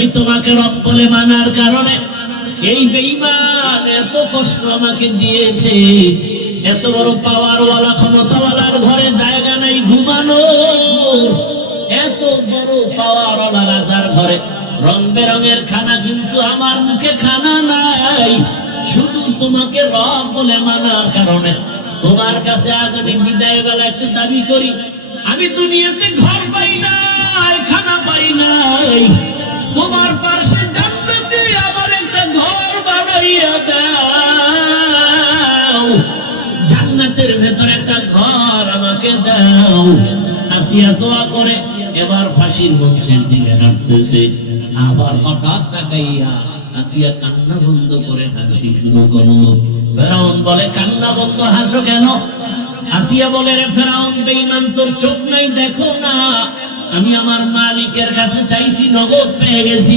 আমি তোমাকে রব বলে মানার কারণে এই বেঈমান এত কষ্ট আমাকে দিয়েছে। এত বড় পাওয়ারওয়ালা ক্ষমতাওয়ালার ঘরে জায়গা নাই ঘুমানোর, এত বড় পাওয়ারওয়ালা রাজার ঘরে রং বেরঙের খানা, কিন্তু আমার মুখে খানা নাই। শুধু তোমাকে রব বলে মানার কারণে তোমার কাছে আজ আমি বিদায় বেলা একটু দাবি করি, আমি দুনিয়াতে ঘর পাই নাই, খানা পাই নাই, তোমার পাশে জান্নাতে আমার একটা ঘর বানাইয়া দাও, জান্নাতের ভেতর একটা ঘর আমাকে দাও। আসিয়া দোয়া করে এবার ফাঁসির মঞ্চের দিকে হাঁটতেছে। আবার হঠাৎ তাকাইয়া আসিয়া কান্না বন্ধ করে হাসি শুরু করলো। ফেরাউন বলে, কান্না বন্ধ, হাসো কেন? আসিয়া বলে, রে ফেরাউন বেঈমান, তোর চোখ নাই, দেখো না আমি আমার মালিকের কাছে চাইছি, নগদ পেয়ে গেছি।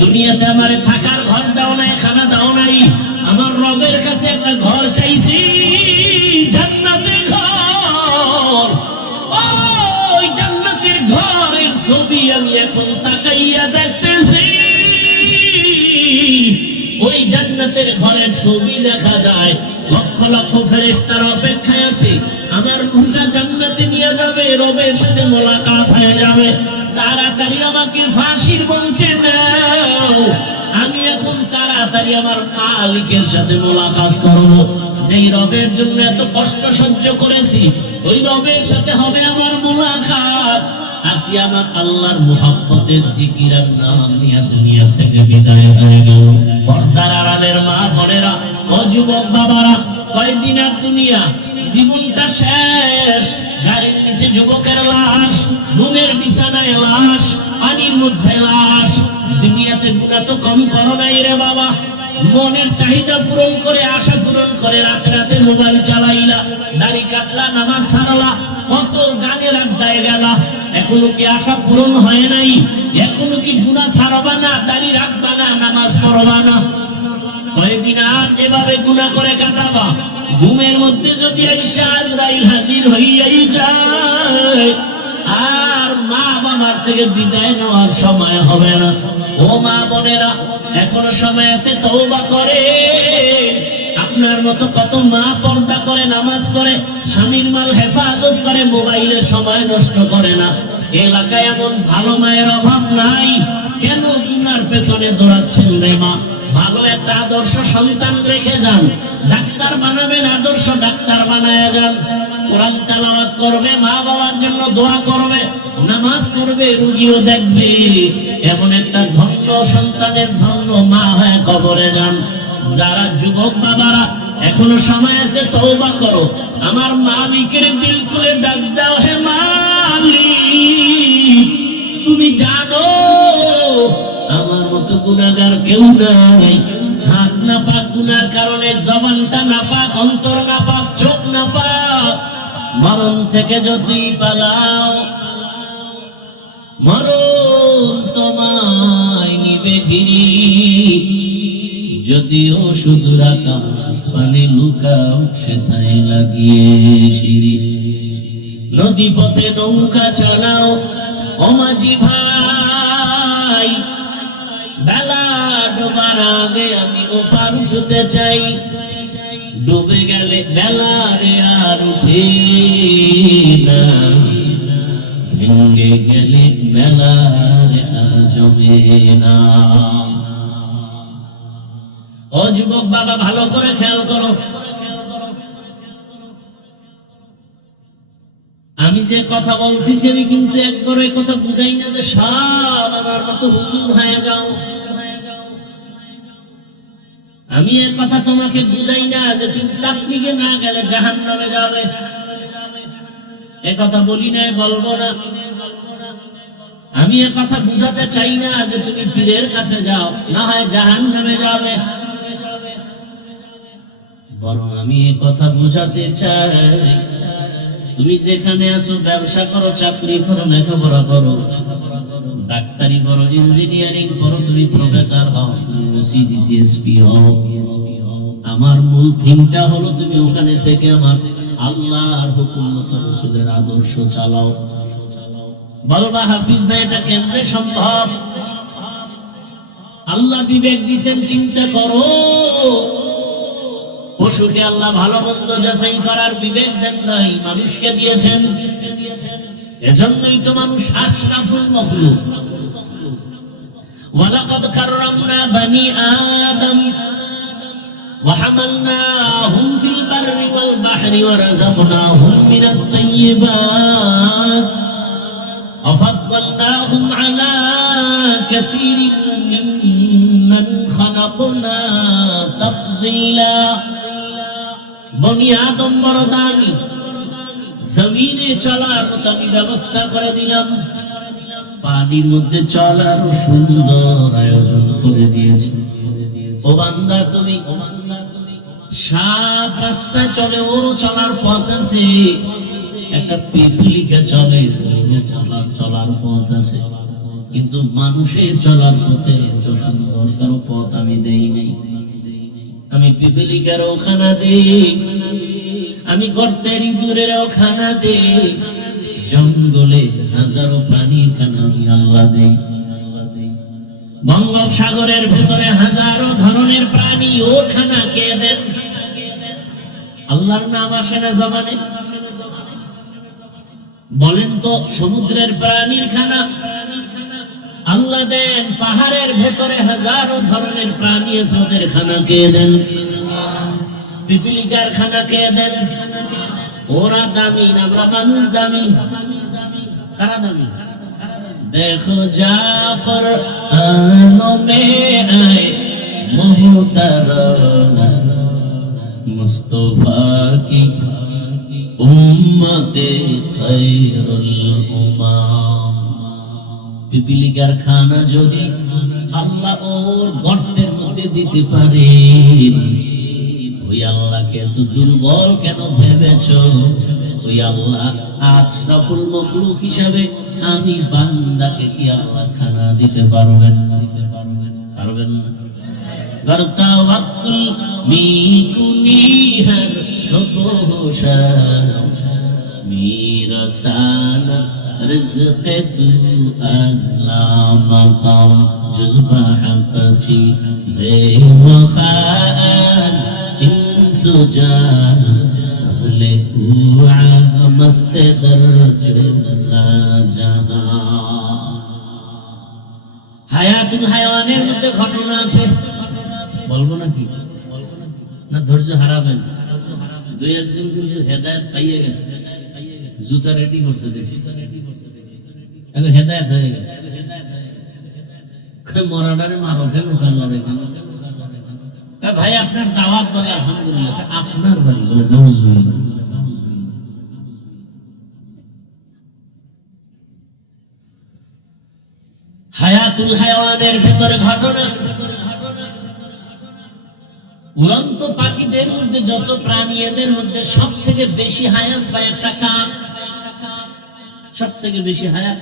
দুনিয়াতে আমারে থাকার ঘর দাও নাই, খানা দাও নাই, আমার রবের কাছে একটা ঘর চাইছি, জান্নাতের ঘর। ওই জান্নাতের ঘরের ছবি আমি এখন তাকাইয়া দেখতেছি। ওই জান্নাতের ঘরের ছবি দেখা যায়, লক্ষ লক্ষ ফেরেশতার অপেক্ষায় আছে, আমার রূহটা জান্নাতে নিয়ে যাবে, রবের সাথে মোলাকাত হয়ে যাবে। তাড়াতাড়ি আমাকে ফাঁসির মঞ্চে নাও, আমি এখন তাড়াতাড়ি আমার মালিকের সাথে মোলাকাত করব। যেই রবের জন্য এত কষ্ট সহ্য করেছি, ওই রবের সাথে হবে আমার মোলাকাত। আসি আমার আল্লাহর মুহাব্বতের জিকির আর নাম নিয়ে দুনিয়া থেকে বিদায় হয়ে গেল। পর্দার আড়ালের মা বোনেরা, ও যুবক বাবারা, কয়দিন আর দুনিয়া, জীবনটা শেষ। গাড়ির নিচে যুবকের লাশ, ঘুমের বিছানায় লাশ, পানির মধ্যে লাশ। দুনিয়াতে গুনাহ তো কম করো নাই রে বাবা, মনের চাহিদা পূরণ করে, আশা পূরণ করে রাতে রাতে মোবাইল চালাইলা, দাড়ি কাটলা, নামাজ ছাড়লা, কত গানের আড্ডায় গেলা। এখনো কি আশা পূরণ হয় নাই? এখনো কি গুনাহ ছাড়বা না, দাড়ি রাখবা না, নামাজ পড়বা না? কয়েকদিন আর এভাবে গুনাহ করে কাটাবা, ঘুমের মধ্যে যদি আইসা আজরাইল হাজির হইয়াই যায়, আর মা বাবার থেকে বিদায় নেওয়ার সময় হবে না। ও মা বোনেরা, এখনো সময় আছে, তওবা করে। আপনার মতো কত মা পর্দা করে, নামাজ পড়ে, স্বামীর মাল হেফাজত করে, মোবাইলের সময় নষ্ট করে না। এলাকায় এমন ভালো মায়ের অভাব নাই, কেন গুনার পেছনে দৌড়াচ্ছেন রে মা? ভালো একটা আদর্শ সন্তান রেখে যান, ডাক্তার বানাবেন, আদর্শ ডাক্তার বানায় যান। কোরআন তেলাওয়াত করবে, মা বাবার জন্য দোয়া করবে, নামাজ পড়বে, রোগীও দেখবে। এমন একটা ধন্য সন্তানের ধন্য মা হয়ে কবরে যান। যারা যুবক বাবারা এখনো সময় আছে, তওবা করো, আমার মালিকের দিল খুলে ডাক দাও, হে মালিক, তুমি জানো আমার মতো গুনাহগার কেউ নাই। হাত না পাক, গুনার কারণে জবানটা না পাক, অন্তর না পাক, চোখ না পাক। মরণ থেকে যদি পালাও, মরণ তোমায় নিবে ঘিরি। যদিও সুদূর আকাশ পানে লুকাও, সেথায় লাগিয়ে সিঁড়ি। নদী পথে নৌকা চালাও, ও মাঝি ভাই, বেলা ডোবার আগে আমি ওপার উঠতে চাই। ডুবে গেলে বেলা রে আর উঠে না, ভেঙে গেলে বেলা রে আর জমে না। ও যুবক বাবা, ভালো করে খেয়াল করো, আমি যে কথা বলতেছি আমি কিন্তু একবার এই কথা বুঝাই না যে সব আমার মতো হুজুর হয়ে যাও। আমি এই কথা তোমাকে বুঝাই না যে তুমি তাবলীগে না গেলে জাহান্নামে যাবে, এই কথা বলি না, বলবো না। আমি এই কথা বুঝাতে চাই না যে তুমি পীরের কাছে যাও, না হয় জাহান্নামে যাবে। বরং আমি এই কথা বুঝাতে চাই, তুমি যেখানে আছো, ব্যবসা করো, চাকরি করো, লেখাপড়া করো, ডাক্তারি করো, ইঞ্জিনিয়ারিং করো, তুমি প্রফেসর হও, সিডিসিএসপি হও, আমার মূল থিমটা হলো তুমি ওখানে থেকে আমার আল্লাহর হুকুম মতো রাসূলের আদর্শ চালাও। বলবা হাফিজ ভাই, এটা কেমনে সম্ভব? আল্লাহ বিবেক দিয়েছেন, চিন্তা করো। পশুকে আল্লাহ ভালো মন্দ যাচাই করার বিবেক দেন নাই, মানুষকে দিয়েছেন। এজন্যই তো মানুষ আশরাফুল মখলুক। ওয়ালাকাদ কাররামনা বানি আদম وحملناهم في البر والبحر ورزقناهم من الطيبات وفضلناهم على كثير ممن خلقنا تفضيلا বনি আদম বড় দামি, জমিনে চলার মতো আমি ব্যবস্থা করে দিলাম, পানির মধ্যে চলার সুন্দর আয়োজন করে দিয়েছি। ও বান্দা তুমি সাত রাস্তায় চলে, ওর চলার পথ আছে। একটা পিপিলিকা চলে, চলার পথ আছে, কিন্তু মানুষের চলার পথের সুন্দর কারো পথ আমি দেই নাই। আমি পিপিলিকারও খানা দেই, আমি গর্তের ইঁদুরেরও খানা দেই, জঙ্গলে হাজারো প্রাণীর খানা আমি আল্লাহ দেই। বঙ্গোপসাগরের ভেতরে হাজারো ধরনের প্রাণী, ওর খানা কে দেন? আল্লাহর নাম আসে না জবানে? বলেন তো, সমুদ্রের প্রাণীর খানা আল্লাহ দেন। পাহাড়ের ভেতরে হাজারো ধরনের প্রাণী আছে, ওদের খানা কে দেন? পিপিলিকার খানা কে দেন? ওরা দামি, আমরা মানুষ দামি। কারা দামি? देखो जा कुरानों में आए मुहतरम मुस्तफा की उम्मत खैरुल उम्माम। পিপিলিকার খানা যদি আল্লাহ ওর গর্তের মধ্যে দিতে পারেন, ওই আল্লাহকে এত দুর্বল কেন ভেবেছো? ওই আল্লাহ আশরাফুল মখলুক হিসাবে আমি বান্দাকে কি আল্লাহ খানা দিতে পারবেন? পারবেন না। গরতা ওয়াকুল মিকুনি হর সুবহশা মেরা সানা রিজক তু আজলা মাকাম জুজবা হাকাচি জে মখাজ ইনসুজা ले हुआ मस्त दर्द ना जहां। হায়াতুল হায়াওয়ানের মধ্যে ঘটনা আছে, বলবো নাকি? না ধৈর্য হারাবেন। দুই একজন কিন্তু হেদায়েত পাইয়ে গেছে, জুতা রেডি করছে দেখছি, এখন হেদায়েত হয়ে গেছে। মরাডারে মারো কেন, লড়ে কেন? ভাই আপনার দাওয়াত বলে আলহামদুলিল্লাহ, আপনার বাড়ি বলে নাউজুবিল্লাহ। হায়াতুল হায়াওয়ানের ভিতরে ঘটনা, উড়ন্ত পাখিদের মধ্যে যত প্রাণী, এদের মধ্যে সব থেকে বেশি হায়াত পায় একটা কাক। সব থেকে বেশি হায়াত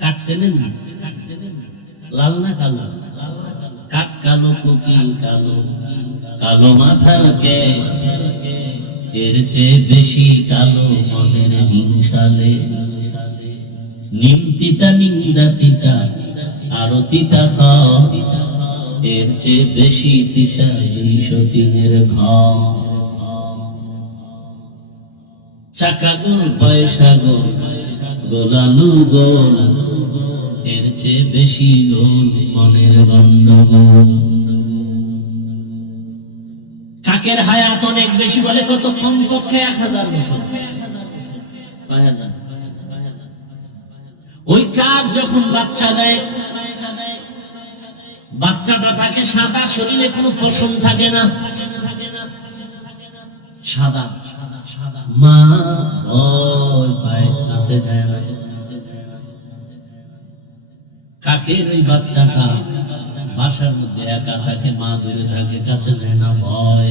কাক। চেনেন? লাল না কালো? কাক কালো, কোকিল কালো, কালো মাথার কেশ, এর চেয়ে বেশি কালো মনের হিংসালে। নিম তিতা নিন্দা তিতা আরো তিতা খাও, এর চেয়ে বেশি তিতা 203 ঘর। চাকা গোল পয়সা গোল গোলালু গোল, এর চেয়ে বেশি গোল মনের গন্ডগোল। কাকের হায়াত অনেক বেশি, বলে কত? কমপক্ষে 1000 বছর। ওই কাক যখন বাচ্চা দেয়, বাচ্চাটা থাকে সাদা, শরীরে কোনো পশম থাকে না, সাদা। মা ভয় পায়, কাছে যায় না। কাকের ওই বাচ্চাটা বাসার মধ্যে একা থাকে, মা দূরে থাকে, কাছে যায় না, ভয়।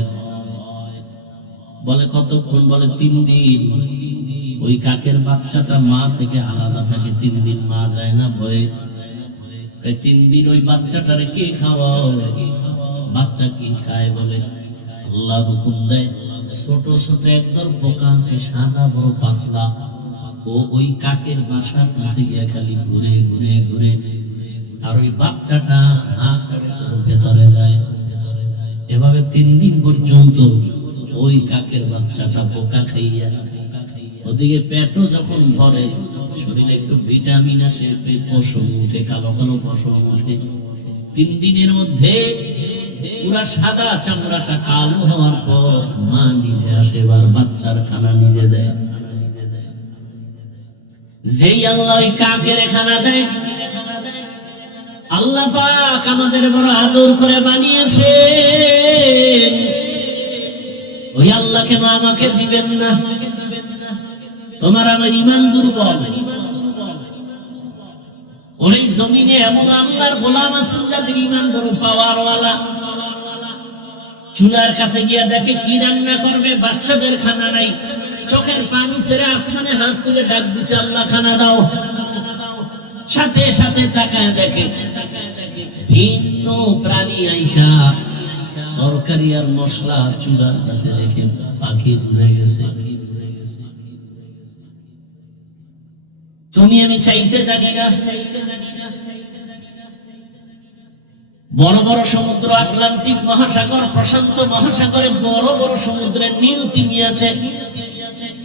বলে কতক্ষণ? বলে 3 দিন। ওই কাকের বাচ্চাটা মা থেকে আলাদা থাকে 3 দিন, মা যায় না ভয়ে। 3 দিন ওই বাচ্চাটারে কে খাওয়ায়? বাচ্চা কি খায়? বলে আল্লাহ হুকুম দেয়, ছোট ছোট একদম পোকা আছে, সাদা বড় পাতলা, ও ওই কাকের বাসার কাছে গিয়ে খালি ঘুরে ঘুরে ঘুরে আর ওই বাচ্চাটা ভেতরে যায়। এভাবে 3 দিন পর্যন্ত ওই কাকের বাচ্চাটা পোকা খাইয়া, ওদিকে পেটও যখন ভরে, শরীরে একটু ভিটামিন আসে, পশম উঠে, কালো কালো পশম উঠে। 3 দিনের মধ্যে পুরা সাদা চামড়াটা কালো হওয়ার পর মা নিজে আসে, এবার বাচ্চার খানা নিজে দেয়। যেই আল্লাহ ওই কাকের খানা দেয়, আল্লাহ পাক আমাদের বড় আদর করে বানিয়েছে। ওই আল্লাহ কেন আমাকে দিবেন না? তোমার আমার ঈমান দুর্বল। ওই জমিনে এমন আল্লাহর গোলাম আছেন যাদের ঈমান বড় পাওয়ারওয়ালা। চুলার কাছে গিয়া দেখে কি রান্না করবে, বাচ্চাদের খানা নাই, চোখের পানি ছেড়ে আসমানে হাত তুলে ডাক দিছে, আল্লাহ খানা দাও। সাথে সাথে তাকায় দেখে ভিন্ন প্রাণী আইসা তরকারি আর মশলা চুলার কাছে রেখে পাখি উড়ে গেছে। তুমি আমি চাইতে জানি না, বড় বড় সমুদ্র, আটলান্টিক মহাসাগর, প্রশান্ত মহাসাগরে বড় বড় সমুদ্রের নীল তিমি আছে।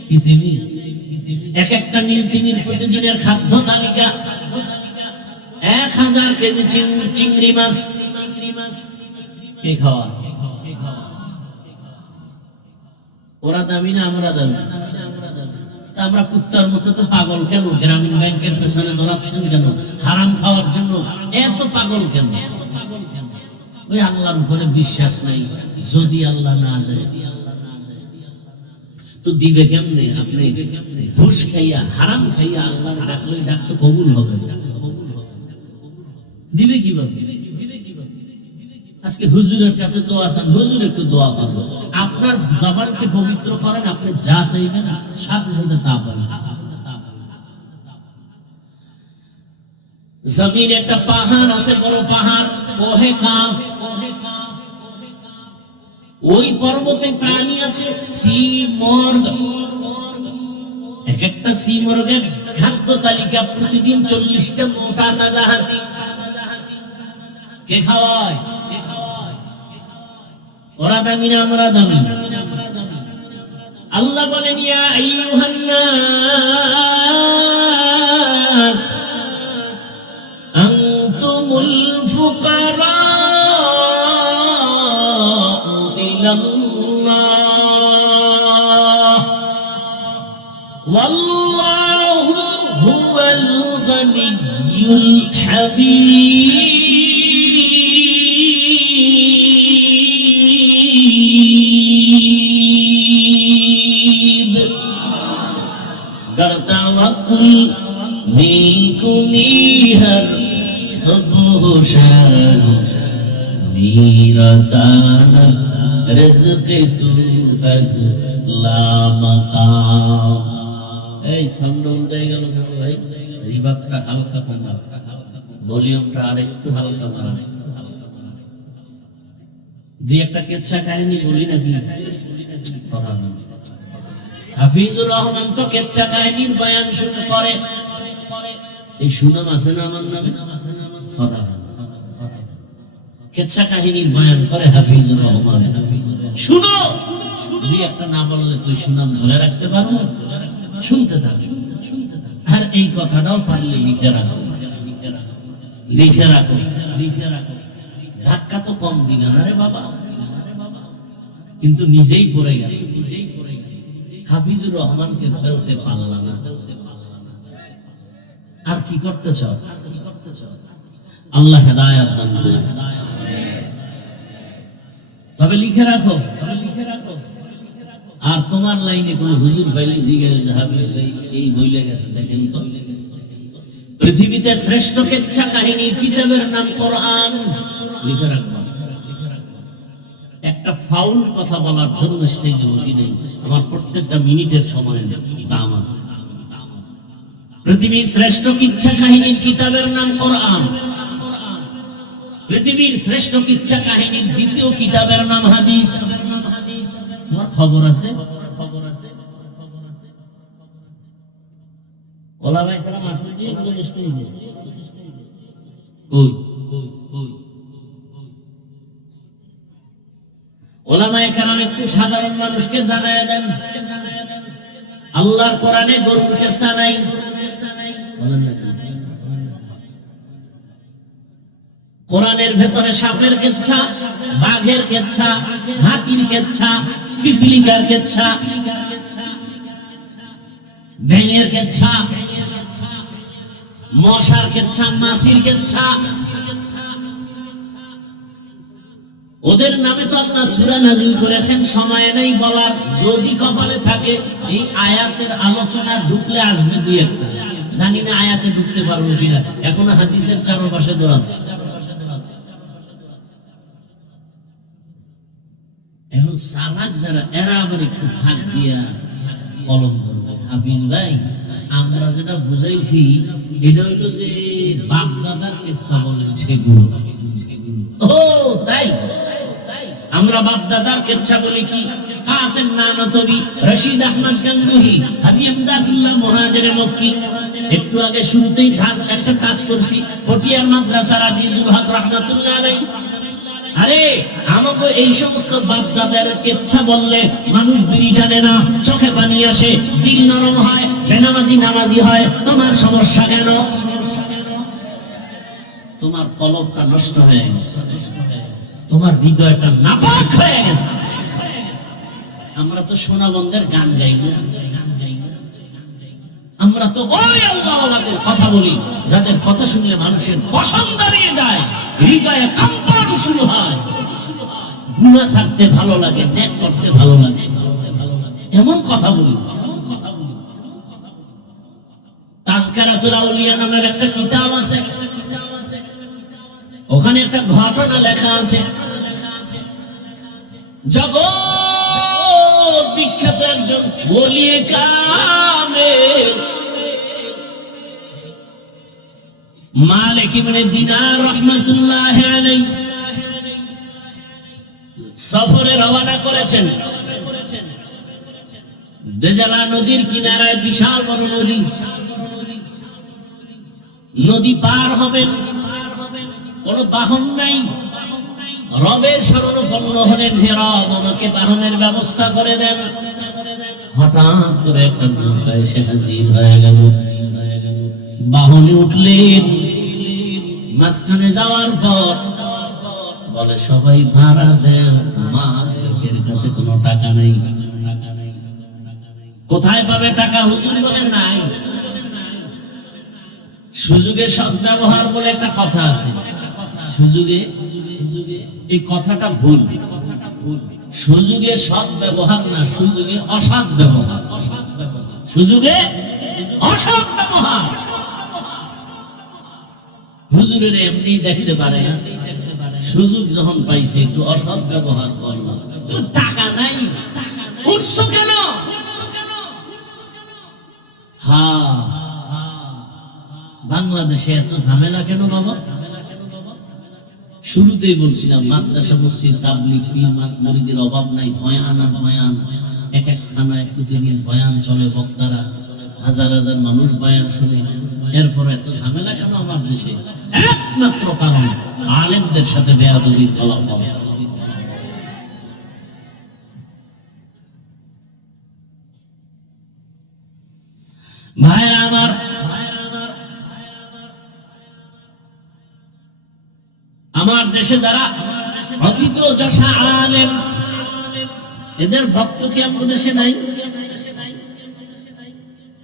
কি তিমি? এক একটা নীল তিমির প্রতিদিনের খাদ্য তালিকা 1000 কেজি চিংড়ি মাছ। কে খাওয়া? ওরা দামি না আমরা দামি? আমরা কুত্তার মতো তো পাগল কেন? গ্রামীণ ব্যাংকের পেছনে দৌড়াচ্ছেন কেন? হারাম খাওয়ার জন্য এত পাগল কেন? ওই আল্লাহর উপরে বিশ্বাস নাই। যদি আল্লাহ না দেয় তো দিবে কেমনে? আপনি ঘুষ খাইয়া, হারাম খাইয়া আল্লাহর ডাকলে ডাক তো কবুল হবে না। দিবে কিভাবে? আজকে হুজুরের কাছে দোয়া চান, হুজুর একটু দোয়া করবো। আপনার জবানকে পবিত্র করেন, আপনি যা চাইবেন সাথে সাথে তা পাবেন। জমিন একটা পাহাড় আছে, বড় পাহাড়, কোহে কাফ। ওই পর্বতে প্রাণী আছে, সি মর্গ। এক একটা সি মর্গের খাদ্য তালিকা প্রতিদিন 40টা মোটা তাজা হাতি। কে খাওয়ায়? ওরা দামি না আমরা দামি? আল্লাহ বলেন, ইয়া আইয়ুহান নাস আনতুমুল ফুকারাউ ইলাল্লাহ ওয়াল্লাহু হুয়াল গনিয়্যুল হামিদ। तवक्कुल नेकुनी हर सुबह शाम मेरा सानत रिज़्क़ तू अज़ ला मकाम। এই সাউন্ড উঠে গেল ভাই, রিভাবটা হালকা কমা, ভলিউমটা আরেকটু হালকা বাড়ান। দুই একটা কেচ্ছা কাহিনী বলি নাকি? কথা না। হাফিজুর রহমান তো কেচ্ছা কাহিনীর বয়ান শুরু করে। এই সুনাম আছে না আমার নামে? কথা কেচ্ছা কাহিনীর বয়ান করে হাফিজুর রহমান। শুনো, দুই একটা না বললে তুই সুনাম ধরে রাখতে পারবো? শুনতে থাক, শুনতে থাক। আর এই কথাটাও পারলে লিখে রাখো, লিখে রাখো, লিখে রাখো। ধাক্কা তো কম দিলা না রে বাবা, কিন্তু নিজেই পড়ে গেল, নিজেই পড়ে গেল। হাফিজুর রহমানকে ফেলতে পারলাম না। আর কি করতে চাও? আল্লাহ হেদায়েত দান করুন। তবে লিখে রাখো, তবে লিখে রাখো। আর তোমার লাইনে কোন হুজুর পাইলে জিজ্ঞেস হাফিজ ভাই এই বইলে গেছে দেখেন তো। পৃথিবীতে শ্রেষ্ঠ কেচ্ছা কাহিনীর কিতাবের নাম কোরআন। লিখে রাখবা। একটা ফাউল কথা বলার জন্য স্টেজে বসি নেই, আমার প্রত্যেকটা মিনিটের সময় দাম আছে। পৃথিবীর শ্রেষ্ঠ কিচ্ছা কাহিনীর কিতাবের নাম কোরআন। পৃথিবীর শ্রেষ্ঠ কিচ্ছা কাহিনীর দ্বিতীয় কিতাবের নাম হাদিস। তোমার খবর আছে? খবর আছে। ওলামায়ে কেরাম আসে দিয়ে স্টেজে কই ওলামায়ে কেরাম একটু সাধারণ মানুষকে জানায় দেন, আল্লাহর কোরআনে গরুর কেচ্ছা নাই। কোরআনের ভেতরে সাপের কেচ্ছা, বাঘের কেচ্ছা, হাতির কেচ্ছা, পিপিলিকার কেচ্ছা, ব্যাঙের কেচ্ছা, মশার কেচ্ছা, মাছির কেচ্ছা। ওদের নামে তো আল্লাহ সূরা নাযিল করেছেন, সময় নেই বলার। যদি কপালে থাকে এই আয়াতের আলোচনা ঢুকলে আসবে দুই একটা, জানি না আয়াতে ঢুকতে পারবো কিনা, এখনো হাদিসের চারপাশে দৌড়াচ্ছে। এখন চালাক যারা, এরা আবার একটু ফাঁক দিয়া কলম ধরবে। হাফিজ ভাই, আমরা যেটা বুঝাইছি এটা হইল যে বাপ দাদার কিচ্ছা বলেন সেগুলো। ও তাই, আমরা বাপ দাদার কিচ্ছা বলি কি? কাসেম নানতবি, রশিদ আহমদ গঙ্গুহি, হাজী আমদাদুল্লাহ মুহাজিরে মক্কি। একটু আগে শুরুতেই একটা কাজ করছি, পটিয়ার মাদ্রাসার আজিজুল হক রাহমাতুল্লাহ আলাইহি। আরে আমাকে এই সমস্ত বাপ দাদার কিচ্ছা বললে মানুষ বিড়ি টানে না, চোখে পানি আসে, দিল নরম হয়, বেনামাজি নামাজি হয়। তোমার সমস্যা কেন? তোমার কলবটা নষ্ট হয়ে গেছে, তোমার হৃদয়টা নাপাক হয়ে গেছে। আমরা তো সোনাবন্ধের গান গাই না, আমরা তো ওই আল্লাহওয়ালাদের কথা বলি যাদের কথা শুনলে মানুষের পছন্দ দাঁড়িয়ে যায়, হৃদয়ে কম্পন শুরু হয়, গুনাহ ছাড়তে ভালো লাগে, নেক করতে ভালো লাগে, এমন কথা বলি। তাযকিরাতুল আউলিয়া নামের একটা কিতাব আছে, ওখানে একটা ঘটনা লেখা আছে। জগৎ বিখ্যাত একজন ওলি কামেল মালিক ইবনে দিনার রাহমাতুল্লাহ আলাইহি সফরে রওনা করেছেন। দেজালা নদীর কিনারায় বিশাল বড় নদী, নদী পার হবেন, কোনো বাহন নাই। রবের শরণাপন্ন হলেন, হে রব আমাকে বাহনের ব্যবস্থা করে দেন। হঠাৎ করে একটা নৌকা এসে হাজির হয়ে গেল, বাহনে উঠলেন। মাঝখানে যাওয়ার পর বলে সবাই ভাড়া দেন, মালিকের কাছে কোনো টাকা নেই। কোথায় পাবে টাকা? হুজুর বলেন নাই। সুযোগে সদ্ব্যবহার বলে একটা কথা আছে, সুযোগে, এই কথাটা ভুল। সুযোগে সৎ ব্যবহার না, সুযোগে অসৎ ব্যবহার। সুযোগে অসৎ ব্যবহার। হুজুরের এমনি দেখতে পারে না, সুযোগ যখন পাইছে একটু অসৎ ব্যবহার করলো। টাকা নাই, উঠছো কেন? বাংলাদেশে এত ঝামেলা কেন বাবা? শুরুতেই বলছিলাম মাদ্রাসা, মসজিদ, তাবলীগ, পীর মুরিদের অভাব নাই। বয়ান আর বয়ান, এক এক থানায় প্রতিদিন বয়ান চলে, বক্তারা হাজার হাজার মানুষ বয়ান শুনে। এরপর এত ঝামেলা কেন আমার দেশে? একমাত্র কারণ আলেমদের সাথে বেয়াদবির ফলাফল। ভাইরা আমার, আমার দেশে যারা অতীত যশা আলেম, এদের ভক্ত কি আমাদের দেশে নাই?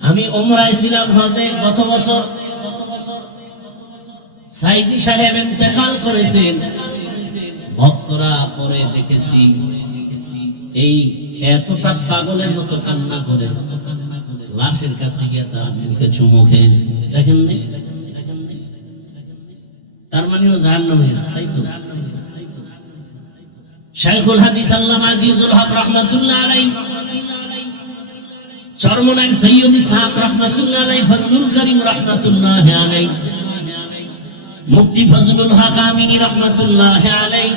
আমি উমরায় ছিলাম, হজে গত বছর সাইদি সাহেব ইন্তেকাল করেছেন। ভক্তরা পরে দেখেছি এই এতটা পাগলের মতো কান্না করে লাশের কাছে গিয়ে তার মুখে চুমু খেয়েছে। দেখেন নি? তার মানেও জাহান্নামে গেছে, তাই তো? শাইখুল হাদিস আল্লামা আজিজুল হক রাহমাতুল্লাহ আলাইহি, চরমনাইর সৈয়দ ইসহাক রাহমাতুল্লাহ আলাইহি, ফজলুল করিম রাহমাতুল্লাহ আলাইহি, মুফতি ফজলুল হক আমিনী রাহমাতুল্লাহ আলাইহি,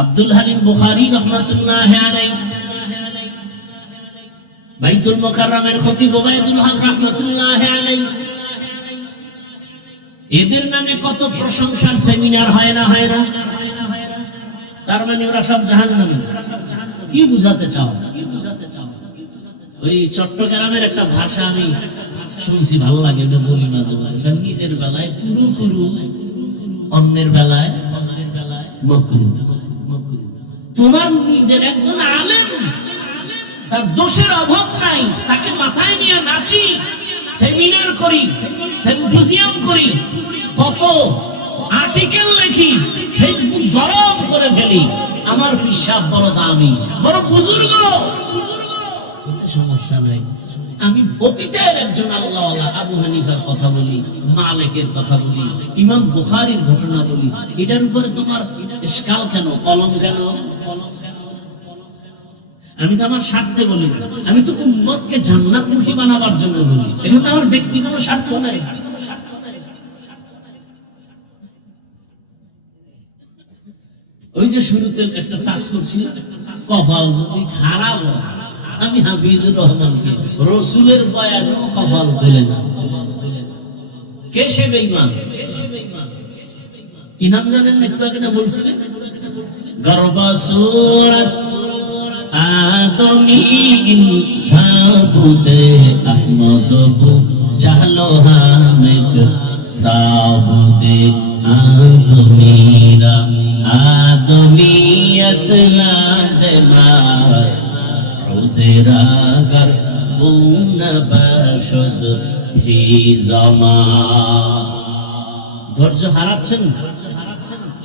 আব্দুল হালিম বুখারী রাহমাতুল্লাহ আলাইহি, বাইতুল মুকাররমের খতিব ওবায়দুল হক রাহমাতুল্লাহ আলাইহি, এদের নামে কত প্রশংসার সেমিনার হয় না? তার মানে ওরা সব জাহান্নামী। কি বুঝাতে চাও? ওই চট্টগ্রামের একটা ভাষা আমি শুনছি, ভালো লাগে, বলি মাঝে মাঝে। নিজের বেলায় কুরু, অন্যের বেলায় মকরু। তোমার নিজের একজন আলেম, তার দোষের অভাব নাই, তাকে মাথায় নিয়ে নাচি, সেমিনার করি, সিম্পোজিয়াম করি, কত আর্টিকেল লিখি, ফেসবুক গরম করে ফেলি। আমার পিসাব বড় দামি, বড় বুজুর্গ, সমস্যা নাই। আমি অতীতের একজন আল্লাহওয়ালা আবু হানিফার কথা বলি, মালিকের কথা বলি, ইমাম বুখারীর ঘটনা বলি। এটার উপরে তোমার ইশকাল কেন, কলম কেন? আমি তো আমার স্বার্থে বলি না, আমি তো উম্মতকে জান্নাতমুখী বানাবার জন্য বলি। এখন তো আমার ব্যক্তিগত স্বার্থ নাই। ওই যে শুরুতে একটা কাজ করছি, কপাল যদি খারাপ হয়, আমি হাফিজুর রহমানকে রসুলের বয়ানেও কপাল দিলে না। কে সে বেঈমান? কি নাম জানেন? একটু আগে না বলছিলেন, গরবা সূরাত আদমি সাবুদে আহমদ বু চালো হামেক সাবুদে আদমিরা আদমিয়ত লাজমাস উদেরা গর পুন বশদ হি জামাস। ধৈর্য হারাচ্ছেন,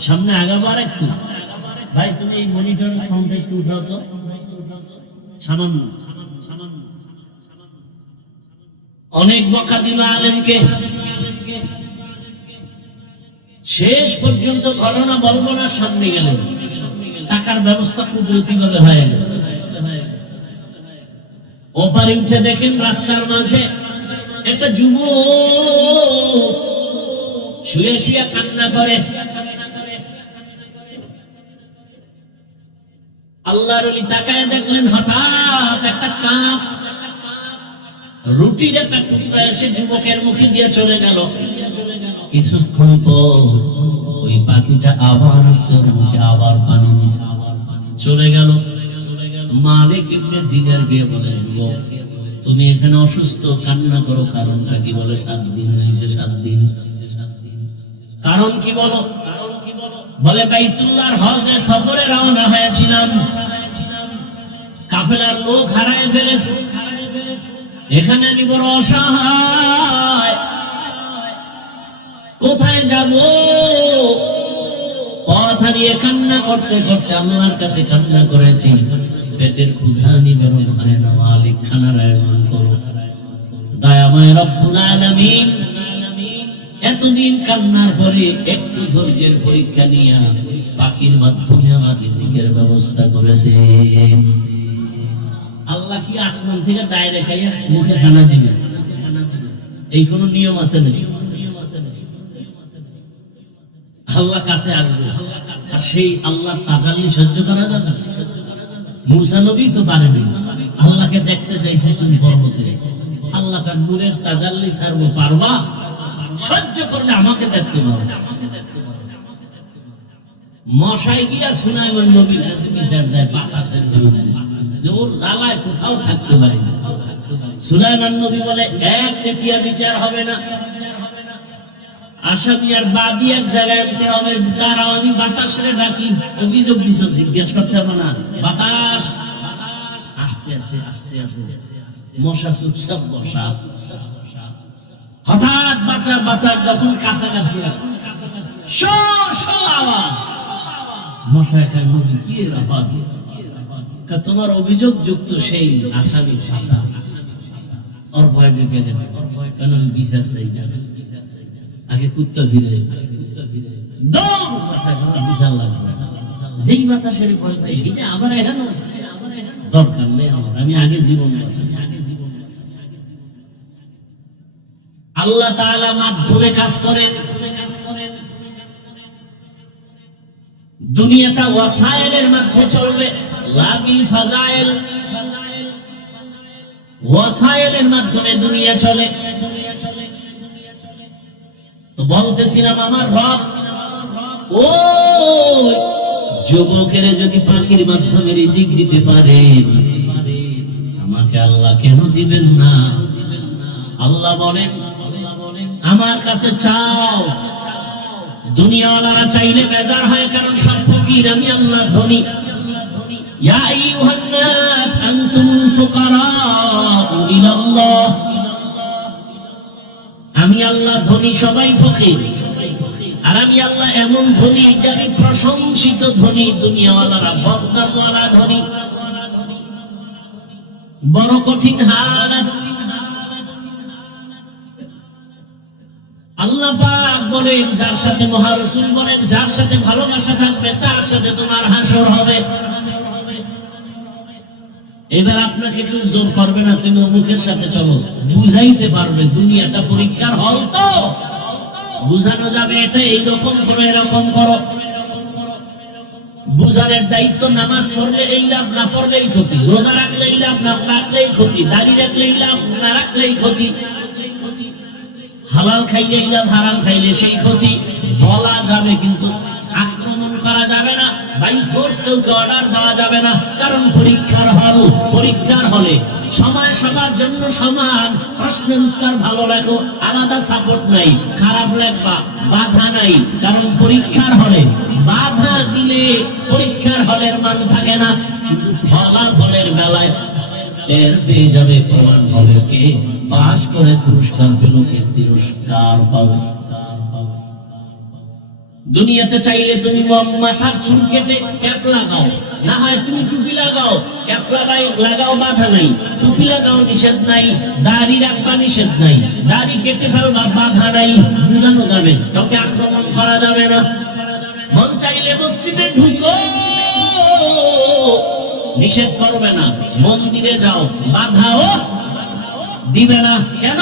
সামনে আগাবার একটু। ভাই তুমি এই মনিটর সাউন্ড একটু উঠাও তো, সামান্য। অনেক বকা দিল আলেমকে, শেষ পর্যন্ত ঘটনা বলবো না, সামনে গেলেন। টাকার ব্যবস্থা কুদরতি ভাবে হয়ে গেছে। ওপারে উঠে দেখেন রাস্তার মাঝে একটা যুবক শুয়ে শুয়ে কান্না করে। আল্লাহর ওলি তাকায় দেখলেন, হঠাৎ একটা কাপ রুটির একটা টুকরা এসে যুবকের মুখে দিয়ে চলে গেল। কিছুক্ষণ পর ওই পাখিটা আবার আসছে, আবার পানি দিছে, চলে গেল। মালিক ইবনে দিনার গিয়ে বলে, যুবক তুমি এখানে অসুস্থ, কান্না করো, কারণটা কি? বলে 7 দিন হয়েছে। 7 দিন। কারণ কি বলো? বলে বাইতুল্লাহর হজে সফরে রওনা হয়েছিলাম, কাফেলার লোক হারায় ফেলেছে, এখানে আমি বড় অসহায়, কোথায় যাব? পথ হারিয়ে কান্না করতে করতে আল্লাহর কাছে কান্না করেছি, পেটের ক্ষুধা নিবারণ হয় না, মালিক খানার আয়োজন করো। দয়াময় রব্বুল আলামিন এতদিন কান্নার পরে একটু ধৈর্যের পরীক্ষা নিয়ে পাখির মাধ্যমে আমার রিজিকের ব্যবস্থা করেছে। আল্লাহ কি আসমান থেকে ডাইরেক্ট খাইয়া মুখে খানা দিবে? এই কোন নিয়ম আছে নাকি? আল্লাহ কাছে আসবে, আর সেই আল্লাহ তাজাল্লি সহ্য করা যাবে? মুসা নবী তো পারেনি, আল্লাহকে দেখতে চাইছে কোন পর্বতে, আল্লাহ তার নূরের তাজাল্লি ছাড়বো, পারবা? সহ্য করলে আমাকে দেখতে পারো। মশাই গিয়া সুলাইমান নবীর কাছে বিচার দেয় বাতাসের বিরুদ্ধে, যে ওর জ্বালায় কোথাও থাকতে পারে না। সুলাইমান নবী বলে, এক চেটিয়া বিচার হবে না, আসামি আর বাদী এক জায়গায় আনতে হবে। দাঁড়াও, আমি বাতাসরে ডাকি, অভিযোগ দিছ, জিজ্ঞেস করতে হবে না। বাতাস আসতে আছে, আসতে আছে। মশা চুপচাপ বসা। হঠাৎ বাতাস যখন কাছাকাছি আসে, আওয়াজ। মশা খায়, নবী কি এর আওয়াজ? তোমার অভিযোগ যুক্ত সেই আসামি বাতাস, ওর ভয় ঢুকে গেছে, কেন আমি বিচার চাই না। আগে কুত্তা ফিরে দৌড়, বিচার লাগবে। যেই বাতাসের ভয় পাই, সেটা আমার এখানে দরকার নেই আমার, আমি আগে জীবন বাঁচাই। আল্লাহ তাআলা মাধ্যমে কাজ করেন। দুনিয়াটা ওয়াসাইলের মধ্যে চলবে, লাবিল ফাজাইল। ওয়াসাইলের মাধ্যমে দুনিয়া চলে। তো বলতেছিলাম আমার রব ও যুবকের যদি পাখির মাধ্যমে রিজিক দিতে পারেন, আমাকে আল্লাহ কেন দিবেন না? আল্লাহ বলেন আমার কাছে চাও। দুনিয়াওয়ালারা চাইলে বেজার হয়, কারণ সব ফকির, আমি আল্লাহ ধনী। ইয়া আইয়ুহান নাস আনতুমুল ফুকারাউ ইলাল্লাহ, আমি আল্লাহ ধনী, সবাই ফকির। আর আমি আল্লাহ এমন ধনী যে আমি প্রশংসিত ধনী, দুনিয়াওয়ালারা বদনামওয়ালা ধনী। বড় কঠিন হালাত। আল্লাহ পাক বলেন যার সাথে মহারাসূল বলেন যার সাথে ভালোবাসা থাকবে তার সাথে তোমার হাসর হবে। এবার আপনাকে কেউ জোর করবে না তুমি অমুকের সাথে চলো, বুঝাইতে পারবে দুনিয়াটা পরীক্ষার হল, তো বুঝানো যাবে এটা এইরকম করো এরকম করো। বুঝানোর দায়িত্ব, নামাজ পড়লে এই লাভ, না পড়লেই ক্ষতি, রোজা রাখলেই লাভ, না রাখলেই ক্ষতি, দাড়ি রাখলেই লাভ, না রাখলেই ক্ষতি, হালাল খাইলেই লাভ, হারাম খাইলে সেই ক্ষতি। বলা যাবে কিন্তু আক্রমণ করা যাবে না, বাই ফোর্স কাউকে অর্ডার দেওয়া যাবে না, কারণ পরীক্ষার হল। পরীক্ষার হলে সময় সবার জন্য সমান, প্রশ্নের উত্তর ভালো লেখো, আলাদা সাপোর্ট নাই, খারাপ লেখবা, বাধা নাই, কারণ পরীক্ষার হলে বাধা দিলে পরীক্ষার হলের মান থাকে না, কিন্তু ফলাফলের বেলায় টের পেয়ে যাবে প্রমাণ হবে কে পাস করে পুরস্কার পেল, কে তিরস্কার পাবে। দুনিয়াতে চাইলে তুমি মাথার চুল কেটে ক্যাপ লাগাও, না হয় তুমি টুপি লাগাও, ক্যাপ লাগাও বাধা নাই, টুপি লাগাও নিষেধ নাই, দাড়ি রাখবা নিষেধ নাই, দাড়ি কেটে ফেলবা বাধা নাই, বুঝানো যাবে, কাউকে আক্রমণ করা যাবে না। মন চাইলে মসজিদে ঢুকো, নিষেধ করবে না, মন্দিরে যাও, বাধাও দিবে না। কেন?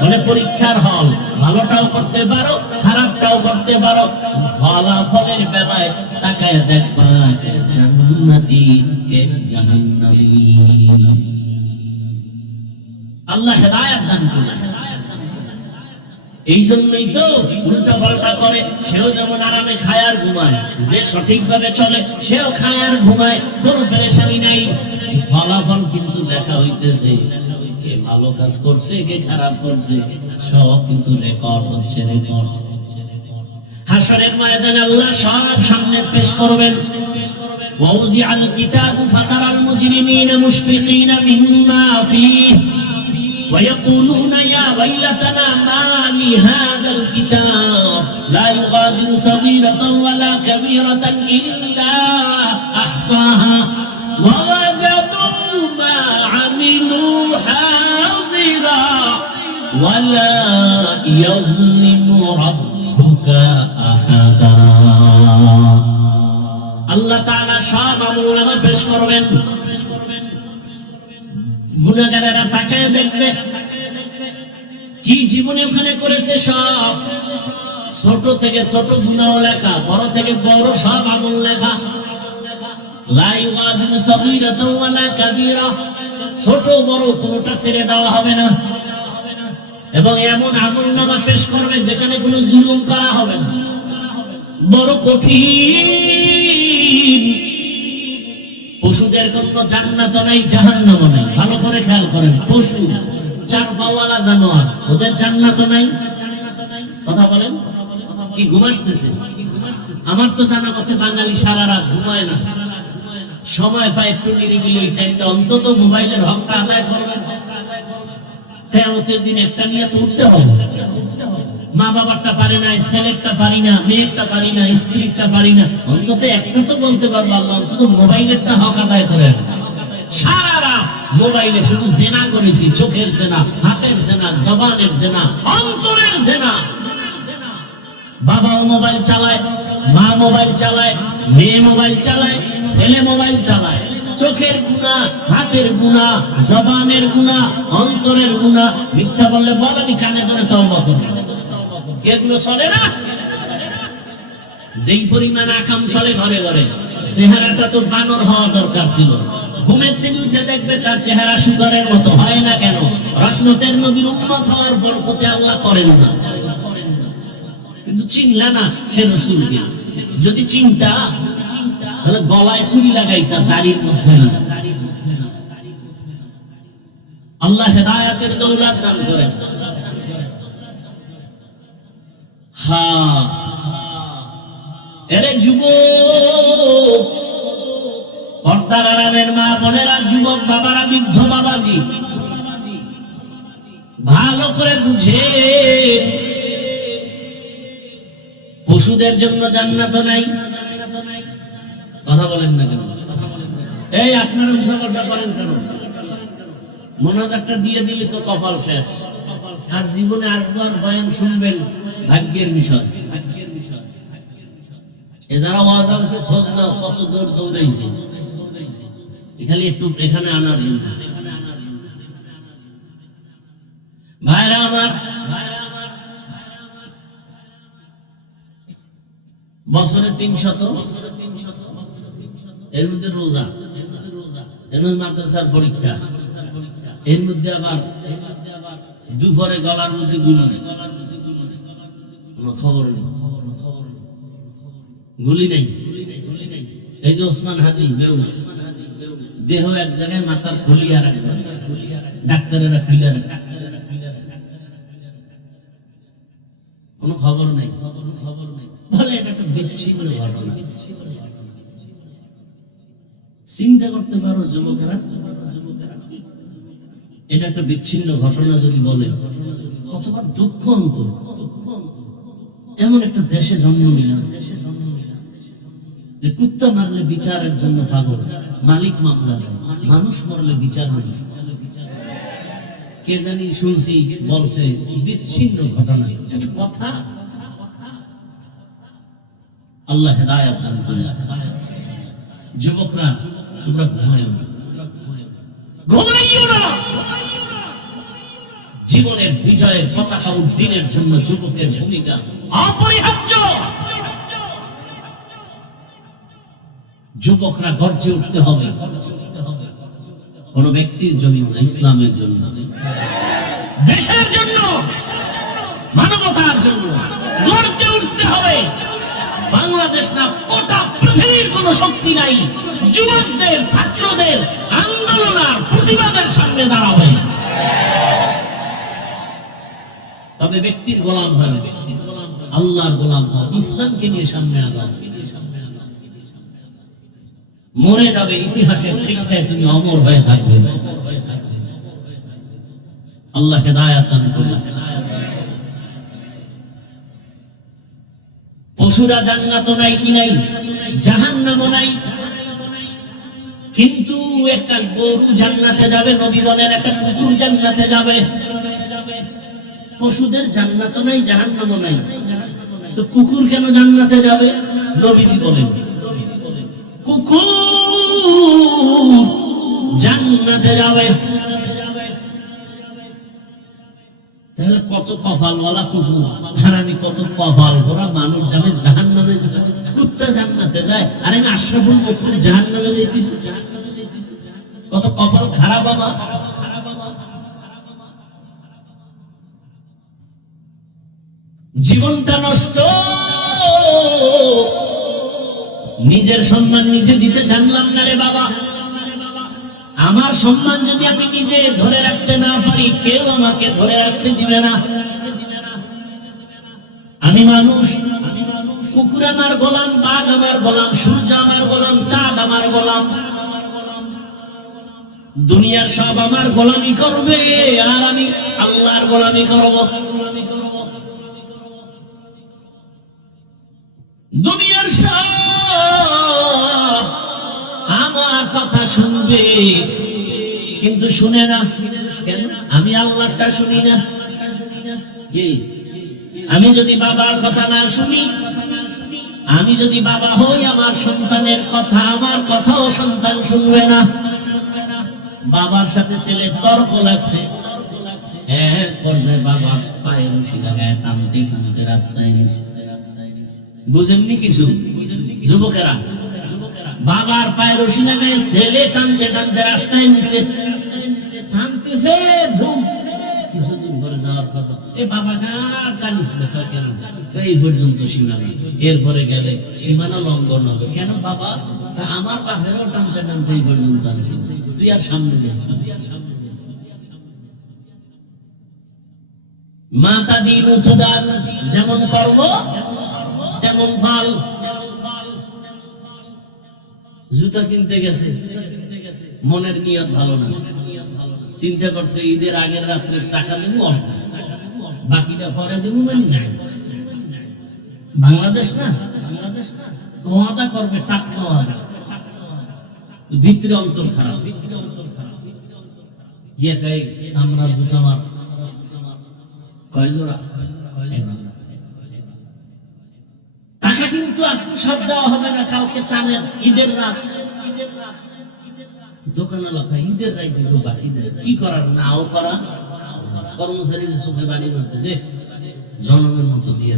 মানে পরীক্ষার হল, ভালোটাও করতে পারো খারাপটাও করতে পারো, ফলাফলের বেলায় তাকায় দেখবা কে জান্নাতি কে জাহান্নামী। আল্লাহ হেদায়েত দান করুন। এই জন্যই তো উল্টা পাল্টা করে, সেও যেমন আরামে খায় আর ঘুমায়, যে সঠিকভাবে চলে সেও খায় আর ঘুমায়, কোনো পেরেশানি নাই। ফলাফল কিন্তু লেখা হইতেছে, কে ভালো কাজ করছে কে খারাপ করছে সব কিন্তু রেকর্ড হচ্ছে, রেকর্ড। হাসরের ময়দানে আল্লাহ সব সামনে পেশ করবেন। ওয়াউজিআল কিতাবু ফাতারাল মুজরিমিনা মুশফিকিনা মিম্মা ফীহি ويقولون يا ويلتنا ما لهذا الكتاب لا يغادر صغيرة ولا كبيرة إلا أحصاها ووجدوا ما عملوا حاضرا ولا يظلم ربك أحدا। الله تعالى সব আমলনামা পেশ করবেন। গুনাহগারেরা তাকায় দেখবে কি জীবনে ওখানে করেছে, সব ছোট থেকে ছোট গুনাহ লেখা, বড় থেকে বড় সব আমল লেখা। লা ইউগাদিরু সাগীরাতাও ওয়ালা কাবীরা, ছোট বড় কোনটা ছেড়ে দেওয়া হবে না। এবং এমন আমলনামা পেশ করবে যেখানে কোনো জুলুম করা হবে না, বড় কঠিন। পশুদের কোনো জান্নাত নাই জাহান্নাম নাই, ভালো করে খেয়াল করেন। পশু চার পাওয়ালা জানোয়ার, ওদের জান্নাত নাই। কথা বলেন কি ঘুমাসতেছে? আমার তো জানা মতে বাঙালি সারা রাত ঘুমায় না, সময় পায় একটু নিরিবিলি ওই টাইমটা অন্তত মোবাইলের হকটা আদায় করবেন। কিয়ামতের দিন একটা নিয়ে তো উঠতে হবে। মা বাবারটা পারে না, ছেলেরটা পারি না, মেয়েরটা পারি না, স্ত্রীরটা পারি না, অন্তত একটা তো বলতে পারবো আল্লাহ অন্তত মোবাইলেরটা হক আদায় করে আছে। সারা রাত মোবাইলে শুধু জেনা করেছি, চোখের জেনা, হাতের জেনা, জবানের জেনা, অন্তরের জেনা। বাবাও মোবাইল চালায়, মা মোবাইল চালায়, মেয়ে মোবাইল চালায়, ছেলে মোবাইল চালায়। চোখের গুনাহ, হাতের গুনাহ, জবানের গুনাহ, অন্তরের গুনাহ। মিথ্যা বললে বল, আমি কানে ধরে তওবা করব। এগুলো চলে না। যেই পরিমাণ আকাম চলে ঘরে ঘরে, চেহারাটা তো বানর হওয়া দরকার ছিল। ঘুমের থেকে উঠে দেখবে তার চেহারা শুকরের মতো। হয় না কেন? রহমতের নবীর উম্মত হওয়ার বরকতে আল্লাহ করেন না। চিনলা না সে রাসূলকে। যদি চিন্তা তাহলে গলায় ছুরি লাগাইতা, দাড়ির মধ্যে না। আল্লাহ হেদায়েতের দৌলত দান করেন। হ্যাঁ, এরে যুবক, পর্দার আড়ালের মা বোনেরা, যুবক বাবারা, বৃদ্ধ বাবাজি, ভালো করে বুঝে, পশুদের জন্য জান্নাত নাই। কথা বলেন না কেন? এই আপনারা উঠা বসা করেন কেন? মোনাজাতটা দিয়ে দিলে তো কপাল শেষ। আর জীবনে আসবার বয়ান শুনবেন, ভাগ্যের বিষয়। এ যারা ওয়াজ আছে খোঁজ নাও, কত দূর দৌড়াইছে এখানে একটু এখানে আনার জন্য। ভাইরা আমার, বছরে 300, এর মধ্যে রোজা, এর মধ্যে মাদ্রাসার পরীক্ষা, এর মধ্যে আবার দুপুরে গলার মধ্যে গুলি, খবর নেই, গুলি নেই। এই যে ওসমান হাদি বেউস, দেহ এক জায়গায়, মাথার খুলি আর এক জায়গায়, ডাক্তারেরা খুলে রাখছে, কোনো খবর নেই। বলে এটা একটা বিচ্ছিন্ন ঘটনা। চিন্তা করতে পারো যুবকেরা, এটা একটা বিচ্ছিন্ন ঘটনা যদি বলে, কতবার দুঃখ অন্তর। এমন একটা দেশে জন্ম নিলাম যে কুত্তা মারলে বিচারের জন্য পাগল, মালিক মামলা নেই, মানুষ মরলে বিচার নেই। কে জানি শুনছি বলছে বিচ্ছিন্ন ঘটনা, কথা। আল্লাহ হেদায়েত দান করুন। যুবকরা, তোমরা ঘুমাইও না, ঘুমাইও না। জীবনের বিজয়ের পতাকা উড্ডীনের জন্য যুবকের ভূমিকা অপরিহার্য। যুবকরা গর্জে উঠতে হবে, কোন ব্যক্তির জন্য না, ইসলামের জন্য, দেশের জন্য, মানবতার জন্য গর্জে উঠতে হবে। বাংলাদেশ না, গোটা পৃথিবীর কোন শক্তি নাই যুবকদের, ছাত্রদের আন্দোলন আর প্রতিবাদের সামনে দাঁড়াবে। তবে ব্যক্তির গোলাম হয়, আল্লাহর গোলাম হয়, ইসলামকে নিয়ে সামনে আগাও। মরে যাবে ইতিহাসের পৃষ্ঠায়, তুমি অমর হয়ে থাকবে। আল্লাহ হেদায়েত দান করুন। পশুরা জান্নাত নাই কি নাই, জাহান্নাম নাই, কিন্তু একটা গরু জান্নাতে যাবে, নবী বলেন একটা কুকুর জান্নাতে যাবে। পশুদের জান্নাত নাই, জাহান্নাম নাই, তো কুকুর কেন জান্নাতে যাবে? নবীজি বলেন কুকুর জান্নাতে যাবে। তাহলে কত কপালওয়ালা কুকুর, হারামি কত কপাল ভরা মানুষ যাবে জাহান্নামে। কুত্তা জান্নাতে যায়, আর আমি আশরাফুল মখলুক জাহান্নামে যাইতেছি। কত কপাল খারাপ আমার। জীবনটা নষ্ট, নিজের সম্মান নিজে দিতে জানলাম না রে বাবা। আমার সম্মান যদি আমি নিজে ধরে রাখতে না পারি, কেউ আমাকে ধরে রাখতে দিবে না। আমি মানুষ, কুকুর আমার গোলাম, বাঘ আমার গোলাম, সূর্য আমার গোলাম, চাঁদ আমার গোলাম। দুনিয়ার সব আমার গোলামি করবে, আর আমি আল্লাহর গোলামি করব। দুনিয়ার সব আমার কথা শুনবে, কিন্তু শুনে না কেন? আমি আল্লাহটা শুনি না। কি? আমি যদি বাবার কথা না শুনি, আমি যদি বাবা হই, আমার সন্তানের কথা, আমার কথাও সন্তান শুনবে না। বাবার সাথে ছেলের তর্ক লাগছে, এক পর্যায়ে বাবার পায়ে রশি লাগায় টানতে টানতে রাস্তায় নিছে। বুঝেননি কিছু যুবকেরা? বাবার পায়ে রশি লাগায় ছেলে টানতে টানতে রাস্তায় নিছে, টানতেছে ধুম। কিছুদিন পরে যাওয়ার কথা, এ বাবা কানিস দেখা কেন, এই পর্যন্ত সীমানা, এরপরে গেলে সীমানা লঙ্ঘন হবে কেন বাবা? আমার বাপেরও টানতে টানতে এই পর্যন্ত আনছি, তুই আর সামনে গেছি। মাতা দিন উৎদান, যেমন কর্ম তেমন ফল। জুতা কিনতে গেছে, মনের নিয়ত ভালো না, চিন্তা করছে ঈদের আগের রাত্রে টাকা দেবো অল্প, বাকিটা পরে দেবো, মানে নাই। বাংলাদেশ না, ওয়াদা করবে টাটকা ওয়াদা, ভিতরে অন্তর খারাপ। গিয়ে কই সামরার জুতা মার, কয় জোড়া? টাকা কিন্তু আজকে সব দেওয়া হবে না, কালকে চানের ঈদের রাত। দোকানে লেখা ঈদের রাইতে তো বাকি দেয়, কি করার? নাও করা, কর্মচারীর চোখে বাড়ি মারছে, দেখ জনমের মতো দিয়ে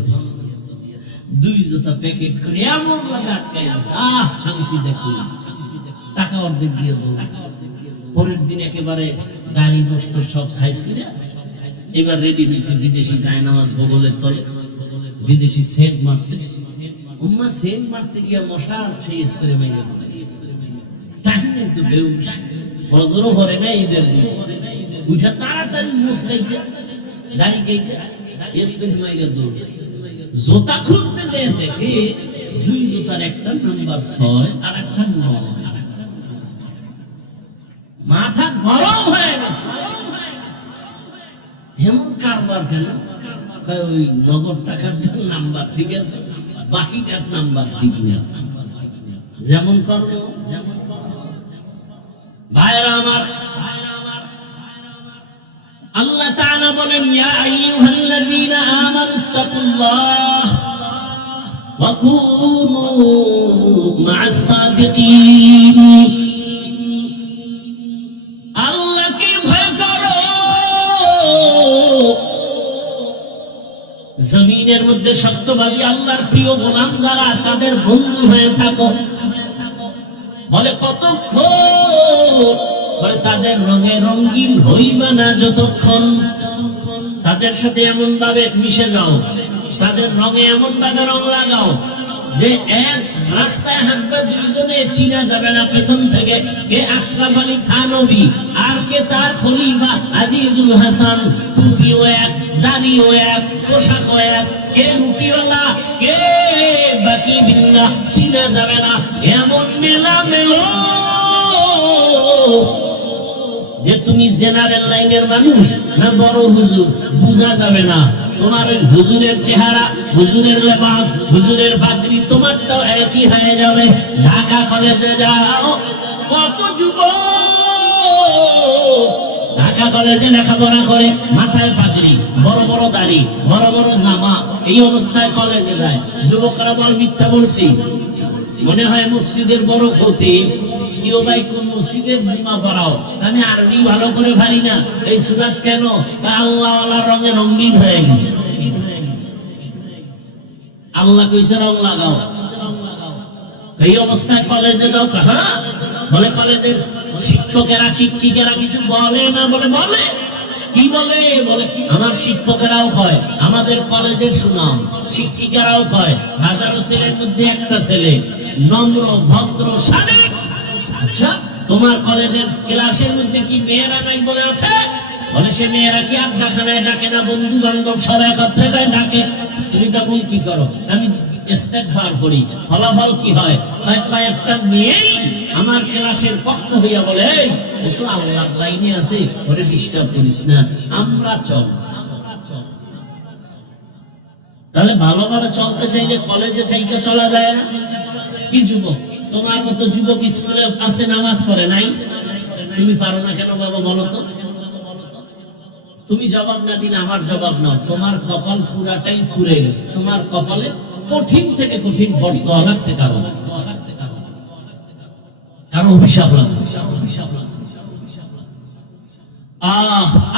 দুই জুতা প্যাকেট করে এমন ভাবে আটকাই আছে, আহ শান্তি দেখো, টাকা অর্ধেক দিয়ে দৌড়। পরের দিন একেবারে দাড়ি নষ্ট সব সাইজ করে এবার রেডি হয়েছে, বিদেশি জায়নামাজ বগলের তলে, বিদেশি সেন্ট মারছে। উম্মা সেন্ট মারতে গিয়া মশার সেই স্প্রে মেরে তাহলে তো বেউস, বজরও ভরে না ঈদের দিন, উঠা তাড়াতাড়ি মুসকাইতে দাড়ি কাইতে স্প্রে মেরে দৌড়। জুতা খুলতে যেয়ে দেখে দুই জুতার একটা নাম্বার 6 আর একটা 9। মাথা গরম হয়ে গেছে, এমন কারবার কেন? ওই নগদ টাকার নাম্বার ঠিক আছে, বাকিটার নাম্বার ঠিক না। যেমন কর্ম ভাইরা আমার, আল্লাহ তাআলা বলেন ইয়া আইয়ুহাল্লাযীনা আমানুত্তাকুল্লাহ ওয়া কুনু মা'আস সাদিকিন। আল্লাহকে ভয় করো, জমিনের মধ্যে সত্যবাদী আল্লাহর প্রিয় গোলাম যারা, তাদের বন্ধু হয়ে থাকো। বলে কতক্ষণ? বলে তাদের রঙে রঙিন হইবা না যতক্ষণ। তাদের সাথে এমন ভাবে মিশে যাও, তাদের রঙে এমন ভাবে রং লাগাও যে এক রাস্তায় হাঁটবে দুইজনে চিনা যাবে না পেছন থেকে কে আশরাফ আলী থানভী আর কে তার খলিফা আজিজুল হাসান। টুপিও এক, দাড়িও এক, পোশাকও এক, কে রুটিওয়ালা কে বাকি ভিন্ন, চিনা যাবে না। এমন মেলা মেলো যে তুমি জেনারেল লাইনের মানুষ না বড় হুজুর বুঝা যাবে না। তোমার ওই হুজুরের চেহারা, হুজুরের লেবাস, হুজুরের পাগড়ি তোমারটাও একই হয়ে যাবে। ঢাকা কলেজে যাও, কত যুবক ঢাকা কলেজে লেখাপড়া করে, মাথায় পাগড়ি, বড় বড় দাড়ি, বড় বড় জামা, এই অবস্থায় কলেজে যায়। যুবকরা বল মিথ্যা বলছি, মনে হয় মসজিদের বড় খতিব। কেউ ভাই কোন মসজিদের জুমা পড়াও? আমি আরবি ভালো করে পারি না, এই সুরাত কেন? আল্লাহ আল্লাহ রঙে রঙিন হয়ে গেছে। আল্লাহ কইছে রং লাগাও, এই অবস্থায় কলেজে যাও। কাহা বলে কলেজের শিক্ষকেরা শিক্ষিকেরা কিছু বলে না? বলে বলে কি বলে? বলে আমার শিক্ষকেরাও কয়, আমাদের কলেজের সুনাম, শিক্ষিকারাও কয় হাজারো ছেলের মধ্যে একটা ছেলে নম্র ভদ্র শালীন। আচ্ছা তোমার কলেজের ক্লাসের মধ্যে কি মেয়েরা নাই বলে আছে? বলে সে মেয়েরা কি আড্ডাখানায় ডাকে না, বন্ধু বান্ধব সব একত্রে ডাকে? তুমি তখন কি করো? আমি ইস্তেগফার করি। ফলাফল কি হয়? কয়েকটা মেয়েই আমার ক্লাসের পক্ষ হইয়া বলে এই ও তো আল্লাহর লাইনে আছে, ওরে ডিস্টার্ব করিস না, আমরা চল। তাহলে ভালোভাবে চলতে চাইলে কলেজে থেকে চলা যায় না? কি যুবক তোমার মতো যুবক স্কুলে আছে, নামাজ পড়ে নাই? তুমি পারো না কেন বাবা বলো তো? তুমি জবাব না দিলে আমার জবাব নাও। তোমার কপাল পুরাটাই পুড়ে গেছে, তোমার কপালে কঠিন থেকে কঠিন বরদোয়া লাগছে, কারণ অভিশাপ লাগছে।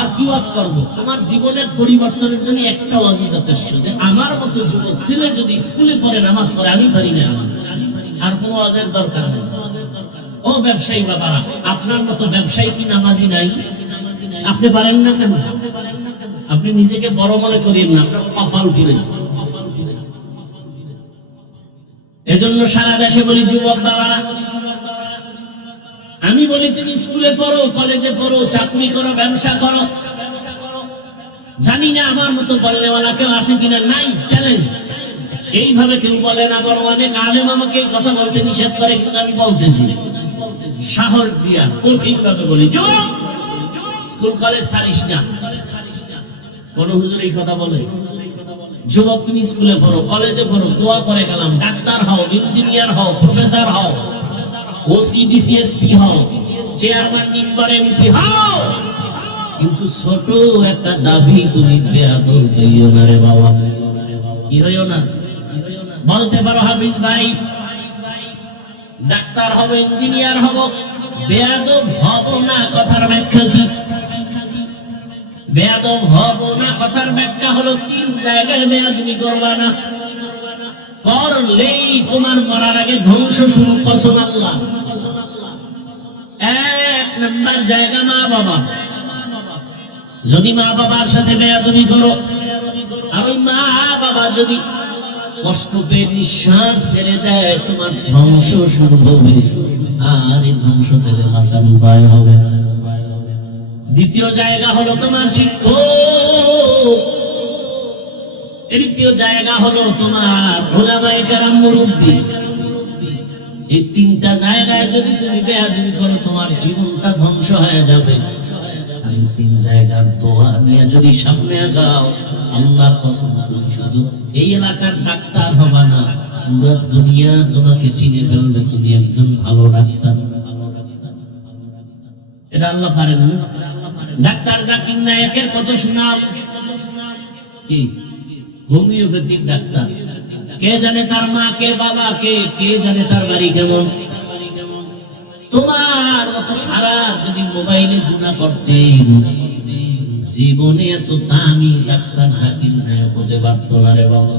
আর কি ওয়াজ করবো? তোমার জীবনের পরিবর্তনের জন্য একটা ওয়াজই যথেষ্ট, যে আমার মতো যুবক ছেলে যদি স্কুলে পড়ে নামাজ পড়ে, আমি পারি না, আর কোনো ওয়াজের দরকার নেই। ও ব্যবসায়ী বাবারা, আপনার মতো ব্যবসায়ী কি নামাজি নাই? আপনি পারেন না কেন? আপনি নিজেকে বড় মনে করিয়েন না, আপনার কপাল পুড়েছে। এজন্য সারা দেশে বলি যুবক বাবারা, আমি বলি তুমি স্কুলে পড়ো, কলেজে পড়ো, চাকরি করো, ব্যবসা করো, জানি না আমার মতো বললেওয়ালা কেউ আছে কিনা, নাই, চ্যালেঞ্জ। এইভাবে কেউ বলে না, বরং অনেক আলেম আমাকে এই কথা বলতে নিষেধ করে, কিন্তু আমি বলতেছি সাহস দিয়া কঠিন ভাবে বলি, যুবক স্কুল কলেজ ছাড়িস না। কোন হুজুর এই কথা বলে? যুবক তুমি স্কুলে পড়ো, কলেজে পড়ো, দোয়া করে গেলাম, ডাক্তার হও, ইঞ্জিনিয়ার হও, প্রফেসর হও, ওসি ডিসিএসপি হও, চেয়ারম্যান মেম্বার এমপি হও, কিন্তু ছোট একটা দাবি তুমি বেয়াদব হইও না রে বাবা। কি হইও না? বলতে পারো হাফিজ ভাই ডাক্তার হব, ইঞ্জিনিয়ার হব, বেয়াদব হব না, কথার ব্যাখ্যা কি? বেয়াদব হব না কথার ব্যাখ্যা হলো তিন জায়গায় বেয়াদবি করবা না, করলেই তোমার মরার আগে ধ্বংস শুরু। কসম আল্লাহ। এক নাম্বার জায়গা মা বাবা। যদি মা বাবার সাথে বেয়াদবি করো, আর ওই মা বাবা যদি কষ্ট পেয়ে নিঃশ্বাস ছেড়ে দেয়, তোমার ধ্বংস শুরু হবে, আর এই ধ্বংস থেকে বাঁচার উপায় হবে। দ্বিতীয় জায়গা হলো তোমার শিক্ষক। তৃতীয় জায়গা হলো তোমার ওলামায়ে কেরাম, মুরব্বি। এই তিনটা জায়গায় যদি তুমি বেয়াদবি করো, তোমার জীবনটা ধ্বংস হয়ে যাবে। আর এই তিন জায়গার দোয়া নিয়ে যদি সামনে আগাও, আল্লাহর কসম তুমি শুধু এই এলাকার ডাক্তার হবা না, পুরো দুনিয়া তোমাকে চিনে ফেলবে তুমি একজন ভালো ডাক্তার। এটা আল্লাহ পারেন না? ডাক্তার জাকির নায়েকের কত সুনাম, কি হোমিওপ্যাথিক ডাক্তার। কে জানে তার মা কে, বাবা কে, কে জানে তার বাড়ি কেমন। তোমার মতো সারা যদি মোবাইলে গুনাহ করতে, জীবনে এত দামি ডাক্তার জাকির নায়েক হতে পারতো না রে বাবা।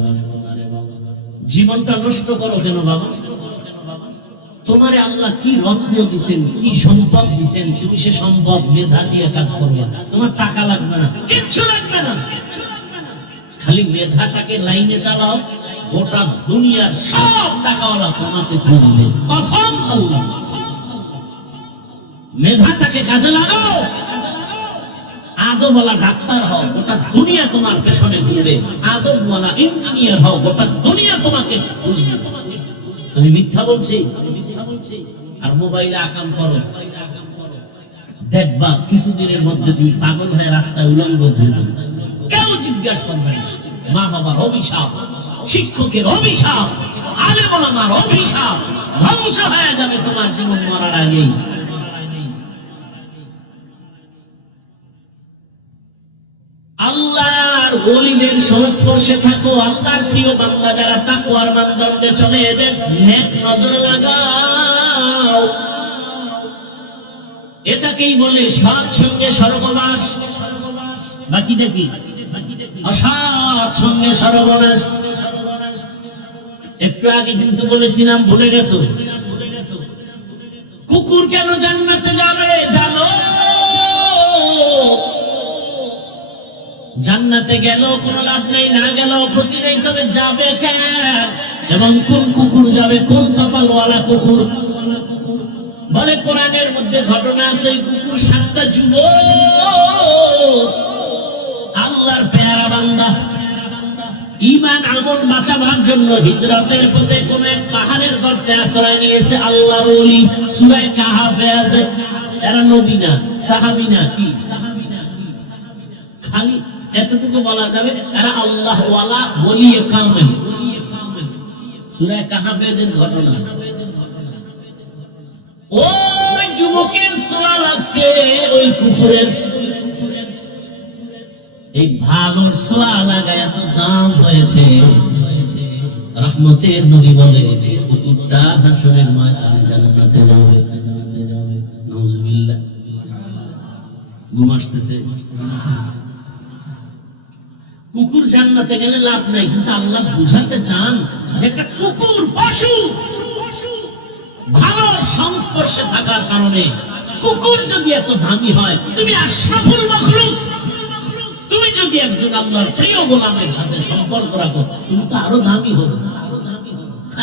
জীবনটা নষ্ট করো কেন বাবা? তোমারে আল্লাহ কি রত্ন দিবেন, কি সম্পদ দিবেন, তুমি সে সম্পদ মেধা দিয়ে কাজ করবে। তোমার টাকা লাগবে না, কিচ্ছু লাগবে না, খালি মেধাটাকে লাইনে চালাও, গোটা দুনিয়ার সব টাকাওয়ালা তোমাকে খুঁজবে। কসম আল্লাহ। মেধাটাকে কাজে লাগাও, আদবওয়ালা ডাক্তার হও, গোটা দুনিয়া তোমার পেছনে ঘুরবে। আদবওয়ালা ইঞ্জিনিয়ার হও, গোটা দুনিয়া তোমাকে খুঁজবে। আমি মিথ্যা বলছি? আর মোবাইলে আকাম করো, দেখবা কিছুদিনের মধ্যে তুমি পাগল হয়ে রাস্তায় উলঙ্গ ঘুরবে, কেউ জিজ্ঞাসা করবে না। মা বাবার অভিশাপ, শিক্ষকের অভিশাপ, আলেম ওলামার অভিশাপ, ধ্বংস হয়ে যাবে তোমার জীবন মরার আগেই। আল্লাহর ওলিদের সংস্পর্শে থাকো, আল্লাহর প্রিয় বান্দা যারা তাকওয়ার মানদণ্ডে চলে, এদের নেক নজর লাগাও। এটাকেই বলে সৎ সঙ্গে সর্বনাশ। বাকি দেখি অসৎ সঙ্গে সর্বনাশ। একটু আগে কিন্তু বলেছিলাম, ভুলে গেছো? কুকুর কেন জান্নাতে যাবে জানো? জান্নাতে গেল কোনো লাভ নেই, না গেল ক্ষতি নেই, তবে যাবে কেন এবং কোন কুকুর যাবে, কোন কপালওয়ালা কুকুর? বলে কোরআনের মধ্যে ঘটনা আছে, ওই কুকুর 7টা যুবক, আল্লাহর পেয়ারা বান্দা, ঈমান আমল বাঁচাবার জন্য হিজরতের পথে কোন এক পাহাড়ের গর্তে আশ্রয় নিয়েছে। আল্লাহর ওলি, সূরা কাহাফে আছে। এরা নবী না, সাহাবী না, কি খালি এতটুকু বলা যাবে এরা আল্লাহ ওয়ালা ওলিয়ে কামেল। সূরা কাহাফের ঘটনা। ওই যুবকের ছোঁয়া লাগছে ওই কুকুরের, এই ভালোর ছোঁয়া লাগায় এত দাম হয়েছে। রহমতের নবী বলে কুকুরটা হাসরের ময়দানে জান্নাতে যাবে। নাউজুবিল্লাহ। ঘুম আসতেছে? কুকুর জান্নাতে গেলে লাভ নাই, কিন্তু আল্লাহ বুঝাতে চান যে একটা কুকুর পশু ভালো সংস্পর্শে থাকার কারণে কুকুর যদি এত দামি হয়, তুমি আশরাফুল মাখলুক, তুমি তুমি যদি একজন আল্লাহর প্রিয় গোলামের সাথে সম্পর্ক রাখো, তুমি তো আরো দামি হবে।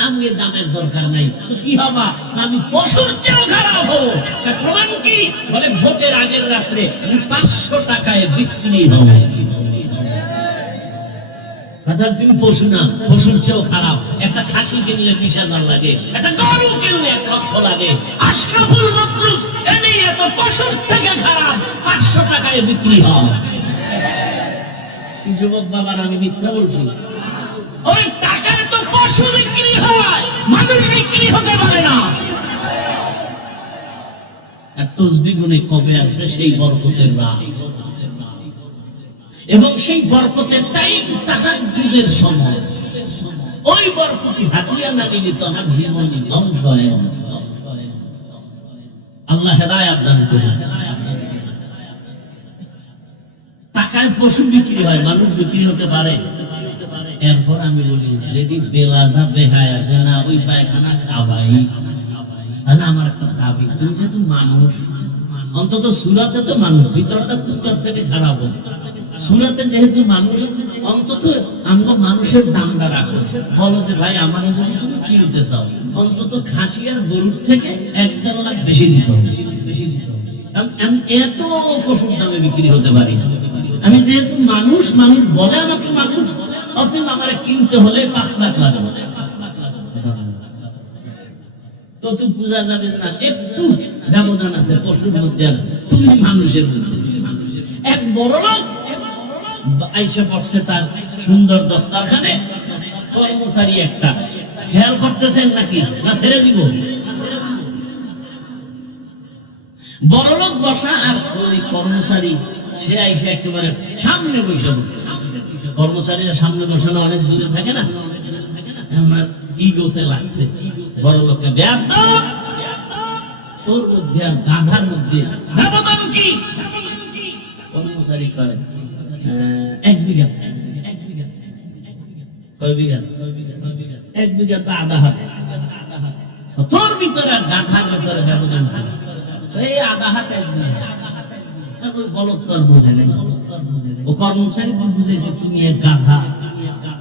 আমি দামের দরকার নাই তো কি হবা, আমি পশুর চেয়েও খারাপ হবো। প্রমাণ কি? বলে ভোটের আগের রাত্রে আমি 500 টাকায় বিক্রি হবে। তুমি পশু না, পশুর চেয়েও খারাপ। একটা খাসি কিনলে 20,000 লাগে, একটা গরু কিনলে 1 লক্ষ লাগে। আশরাফুল মাখলুক এমনি এত পশুর থেকে খারাপ, 500 টাকায় বিক্রি হয়। যুবক বাবার আমি মিথ্যা বলছি? ওই টাকায় তো পশু বিক্রি হয়, মানুষ বিক্রি হতে পারে না। আর তসবিহ গুনে কবে আসবে সেই বরকতের রাত, এবং সেই বরকতের টাইম তাহাজ্জুদের সময়। ওই বরকতি হাদিয়া না নিলে তো আমার জীবন ধ্বংস হয়ে যাবে। আল্লাহ হেদায়েত দান করুন। টাকায় পশু বিক্রি হয়, মানুষ বিক্রি হতে পারে? এরপর আমি বলি যেটি বেলাজা বেহায় আছে না, ওই পায়খানা খাবাই। আমার একটা দাবি, তুমি যেহেতু মানুষ, অন্তত সুরাতে তো মানুষ, ভিতরটা কুত্তার থেকে খারাপ হবে। সুরাতে যেহেতু মানুষ, অন্তত আমরা মানুষের দামটা রাখো। বলো যে ভাই আমার যদি তুমি কিনতে চাও, অন্তত খাসি আর গরুর থেকে 1-1.5 লাখ বেশি দিতে হবে। আমি এত পশুর দামে বিক্রি হতে পারি না। আমি যেহেতু মানুষ, মানুষ বলে আমাকে মানুষ, অতএব আমার কিনতে হলে 5 লাখ লাগবে। তো তুই বোঝা যাবে না একটু ব্যবধান আছে পশুর মধ্যে আর তুমি মানুষের মধ্যে। এক বড় লোক আইসা পড়ছে তার সুন্দর দস্তারখানে, কর্মচারী একটা, খেয়াল করতেছেন নাকি না ছেড়ে দিব? বড় লোক বসা আর ওই কর্মচারী সে আইসা একেবারে সামনে বসে বসে। কর্মচারীরা সামনে বসানো অনেক দূরে থাকে না, আমার ইগোতে লাগছে। বড় লোককে বেয়াদব, তোর মধ্যে আর গাধার মধ্যে ব্যবধান কি? কর্মচারী কয় 1 বিঘা। কয় বিঘা? 1 বিঘা তো আধা হাত। তোর ভিতরে আর গাধার ভিতরে ব্যবধান কি? এই আধা হাত 1 বিঘা। ওই বলদ তো আর বুঝে নাই। ও কর্মচারী তো বুঝেছে তুমি এক গাধা,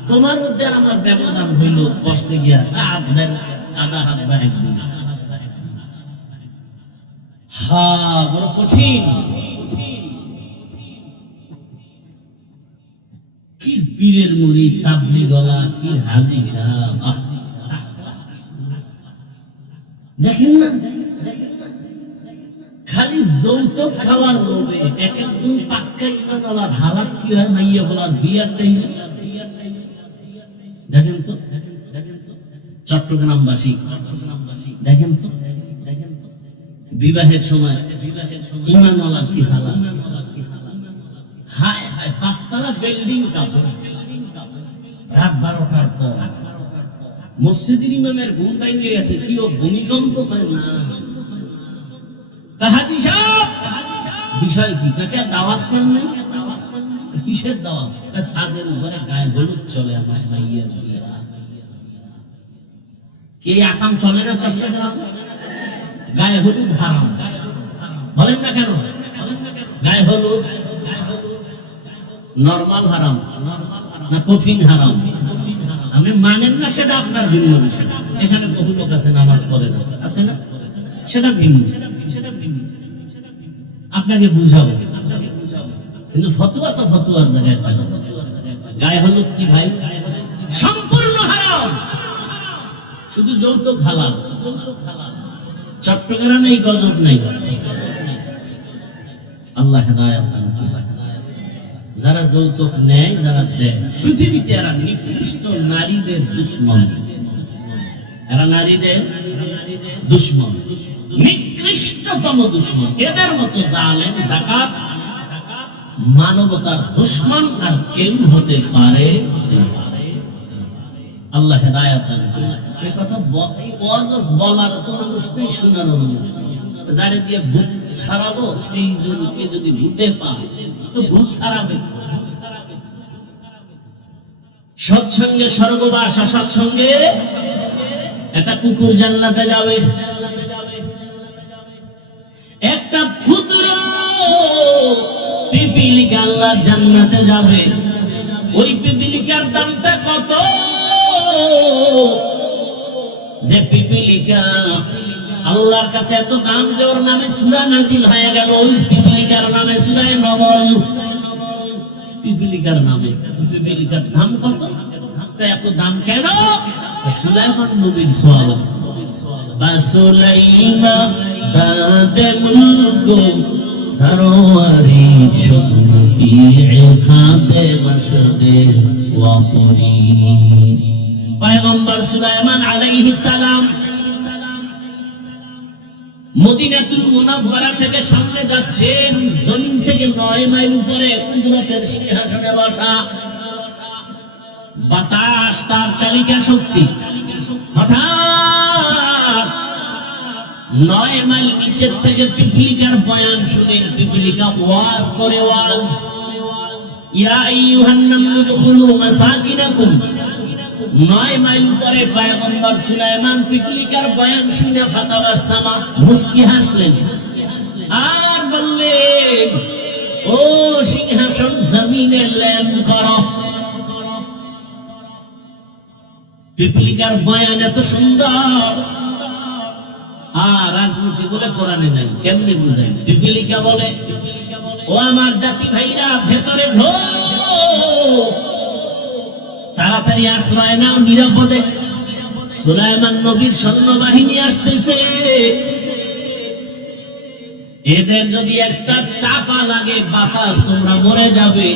তোমার মধ্যে আর আমার ব্যবধান হইল বসতে গিয়া আধা হাত বা 1 বিঘা। হা, বড় কঠিন। কি পীরের মুড়ি, তাবলি গলা, কি হাজি সাহেব। দেখেন না, খালি যৌতুক খাওয়ার লোভে এক একজন পাক্কা ইমানওয়ালার হালাত কি হয়, মাইয়া বলার বিয়ার টাইম। দেখেন তো, চট্টগ্রামবাসী দেখেন তো, বিবাহের সময় ইমানওয়ালার কি হালাত। হায় হায়, 5 তলা বিল্ডিং কাঁপে রাত 12টার পর। মসজিদের ইমামের ঘুম ভেঙে গেছে, কি ও ভূমিকম্প হয় না? হাজি সাহেব বিষয় কি? তাকে দাওয়াত পান নাই? কিসের দাওয়াত? ছাদের উপরে গায়ে হলুদ চলে আমার ভাইয়ের বিয়া। কে আকাম চলে না চট্টগ্রাম? গায়ে হলুদ হারাম। বলেন না কেন? গায়ে হলুদ নরমাল হারাম না কঠিন হারাম? আমি মানেন না, সেটা আপনার ভিন্ন বিষয়। এখানে বহু লোক আছে নামাজ পড়ে না, আছে না? সেটা ভিন্ন, আপনাকে বুঝাবো। কিন্তু ফতুয়া তো ফতুয়ার জায়গায় থাকে। গায়ে হলুদ কি ভাই? সম্পূর্ণ হারাম। শুধু যৌতুক হালাল। চট্টগ্রামে এই গজব নাই। আল্লাহ হেদায়েত দান করুন। যারা যৌতুক নেয়, যারা দেয়, পৃথিবীতে এরা নিকৃষ্ট নারীদের দুশ্মন। এরা নারীদের দুশ্মন, নিকৃষ্টতম দুশ্মন। এদের মতো জালেম, ডাকাত, মানবতার দুশ্মন আর কেউ হতে পারে। আল্লাহ হেদায়েত দান করুন। এই কথা বলার তো মানুষ নেই, শোনার মানুষ নেই। যারে দিয়ে ভূত ছাড়াবো, সেই জনকে যদি ভূতে পায় তো ভূত ছাড়াবে। সৎসঙ্গে স্বর্গবাস, অসৎসঙ্গে একটা কুকুর জান্নাতে যাবে। একটা ক্ষুদ্র পিপিলি পিপিলিকা আল্লাহর জান্নাতে যাবে, ওই পিপিলিকার দামটা কত যে পিপিলিকা আল্লাহর কাছে এত দাম যে ওর নামে সূরা নাজিল হয়ে গেল। ওই পিপিলিকার নামে সূরা নমল, পিপিলিকার নামে। পিপিলিকার দাম কত? এত দাম কেন? সুলাইমান নবীর সওয়াল আছে, বাসুলাইমা দাদে মুলক সরওয়ারি শুনতি খাদে মশদে ওয়াপরি। পয়গম্বর সুলাইমান আলাইহিস সালাম মদিনাতুল মুনাওয়ারা থেকে সামনে যাচ্ছেন, জমিন থেকে 9 মাইল উপরে কুদরতের সিংহাসনে বসা। বাতাস তার চালিকা শক্তি। হঠাৎ 9 মাইল নিচের থেকে পিপিলিকার বয়ান শুনে পিপিলিকা ওয়াজ করে, ওয়াজ, ইয়া আইয়ুহান নামলু দুখুলু মাসাকিনাকুম। 9 মাইল উপরে পয়গম্বর সুলাইমান পিপিলিকার বয়ান শুনে ফাতাবাসসামা, মুস্কি হাসলেন আর বললেন, ও সিংহাসন জমিনে ল্যান করো। পিপিলিকার বয়ান এত সুন্দর, আর রাজনীতি বলে কোরআনে নাই, কেমনে বুঝাই? পিপিলিকা বলে, ও আমার জাতি ভাইরা, ভেতরে ঢোক, তাড়াতাড়ি আশ্রয় নাও, নিরাপদে। সুলাইমান নবীর সৈন্যবাহিনী আসতেছে, এদের যদি একটা চাপা লাগে বাতাস, তোমরা মরে যাবে,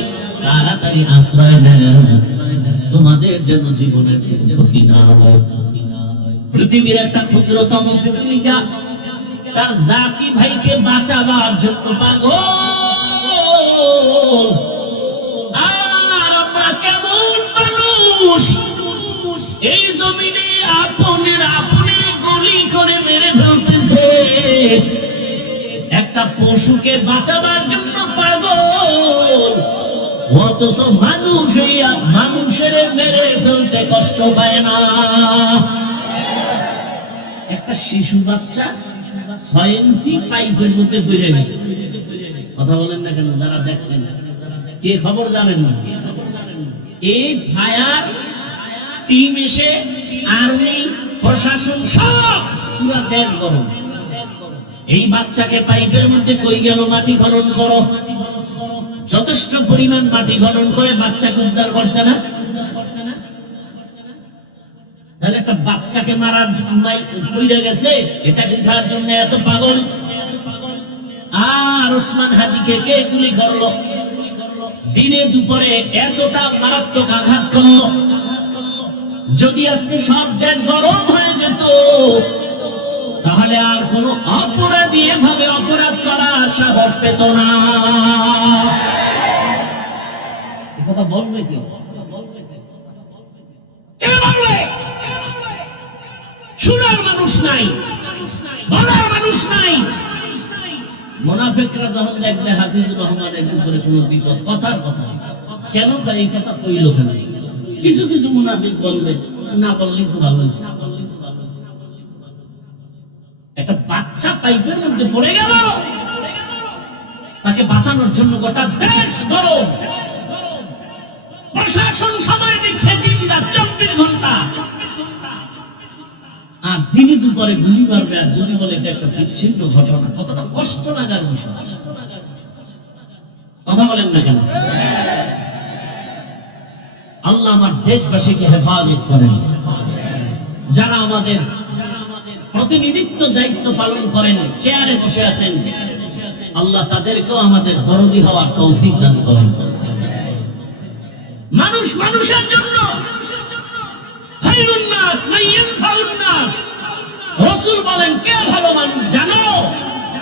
তাড়াতাড়ি আশ্রয় নাও, তোমাদের যেন জীবনের ক্ষতি না হয়। পৃথিবীর একটা ক্ষুদ্রতম পিপিলিকা তার জাতি ভাইকে বাঁচাবার জন্য পাগল। আর আমরা কেমন মানুষ, এই জমিনে আপনের গুলি করে মেরে ফেলতেছে, একটা পশুকে বাঁচাবার জন্য পাগল, অথচ মানুষ মানুষের মেরে ফেলতে কষ্ট পায় না। একটা শিশু বাচ্চা 6 ইঞ্চি পাইপের মধ্যে পড়ে গেছে। কথা বলেন না কেন যারা দেখছেন? কে খবর জানেন না? এই ফায়ার টিম এসে, আর্মি, প্রশাসন সব পুরো দেশ গরম। এই বাচ্চাকে পাইপের মধ্যে কই গেল, মাটি খনন করো। যথেষ্ট পরিমাণ মাটি খনন করে বাচ্চাকে উদ্ধার করছে না? তাহলে একটা বাচ্চাকে মারার পড়ে গেছে, এটাকে উঠার জন্য এত পাগল। আর ওসমান হাদিকে কে গুলি করলো? দিনে দুপুরে এতটা মারাত্মক আঘাত করলো, যদি আজকে সব দেশ গরম হয়ে যেত, তাহলে আর কোন অপরাধী এভাবে অপরাধ করার সাহস পেত না। কথা বলবে কেউ? কে বলবে? শোনার মানুষ নাই, বলার মানুষ নাই। মুনাফিকরা যখন দেখবে হাফিজুর রহমানের উপরে কোনো বিপদ, কথার কথা, কেন এই কথা কইল কেন? কিছু কিছু মুনাফিক বলবে, না বললেই তো ভালো। একটা বাচ্চা পাইপের মধ্যে পড়ে গেল, তাকে বাঁচানোর জন্য গোটা দেশ গরম, প্রশাসন সময় দিচ্ছে দিন রাত 24 ঘন্টা, আর দিনে দুপুরে গুলি মারবে। আর যদি বলে এটা একটা বিচ্ছিন্ন ঘটনা, কতটা কষ্ট লাগার বিষয়। কথা বলেন না কেন? আল্লাহ আমার দেশবাসীকে হেফাজত করেন। যারা আমাদের প্রতিনিধিত্ব দায়িত্ব পালন করেন, চেয়ারে বসে আছেন, আল্লাহ তাদেরকেও আমাদের দরদি হওয়ার তৌফিক দান করেন। মানুষ মানুষের জন্য, খায়রুন নাস মান ইয়ানফাউন নাস। রাসূল বলেন, কে ভালো মানুষ জানো?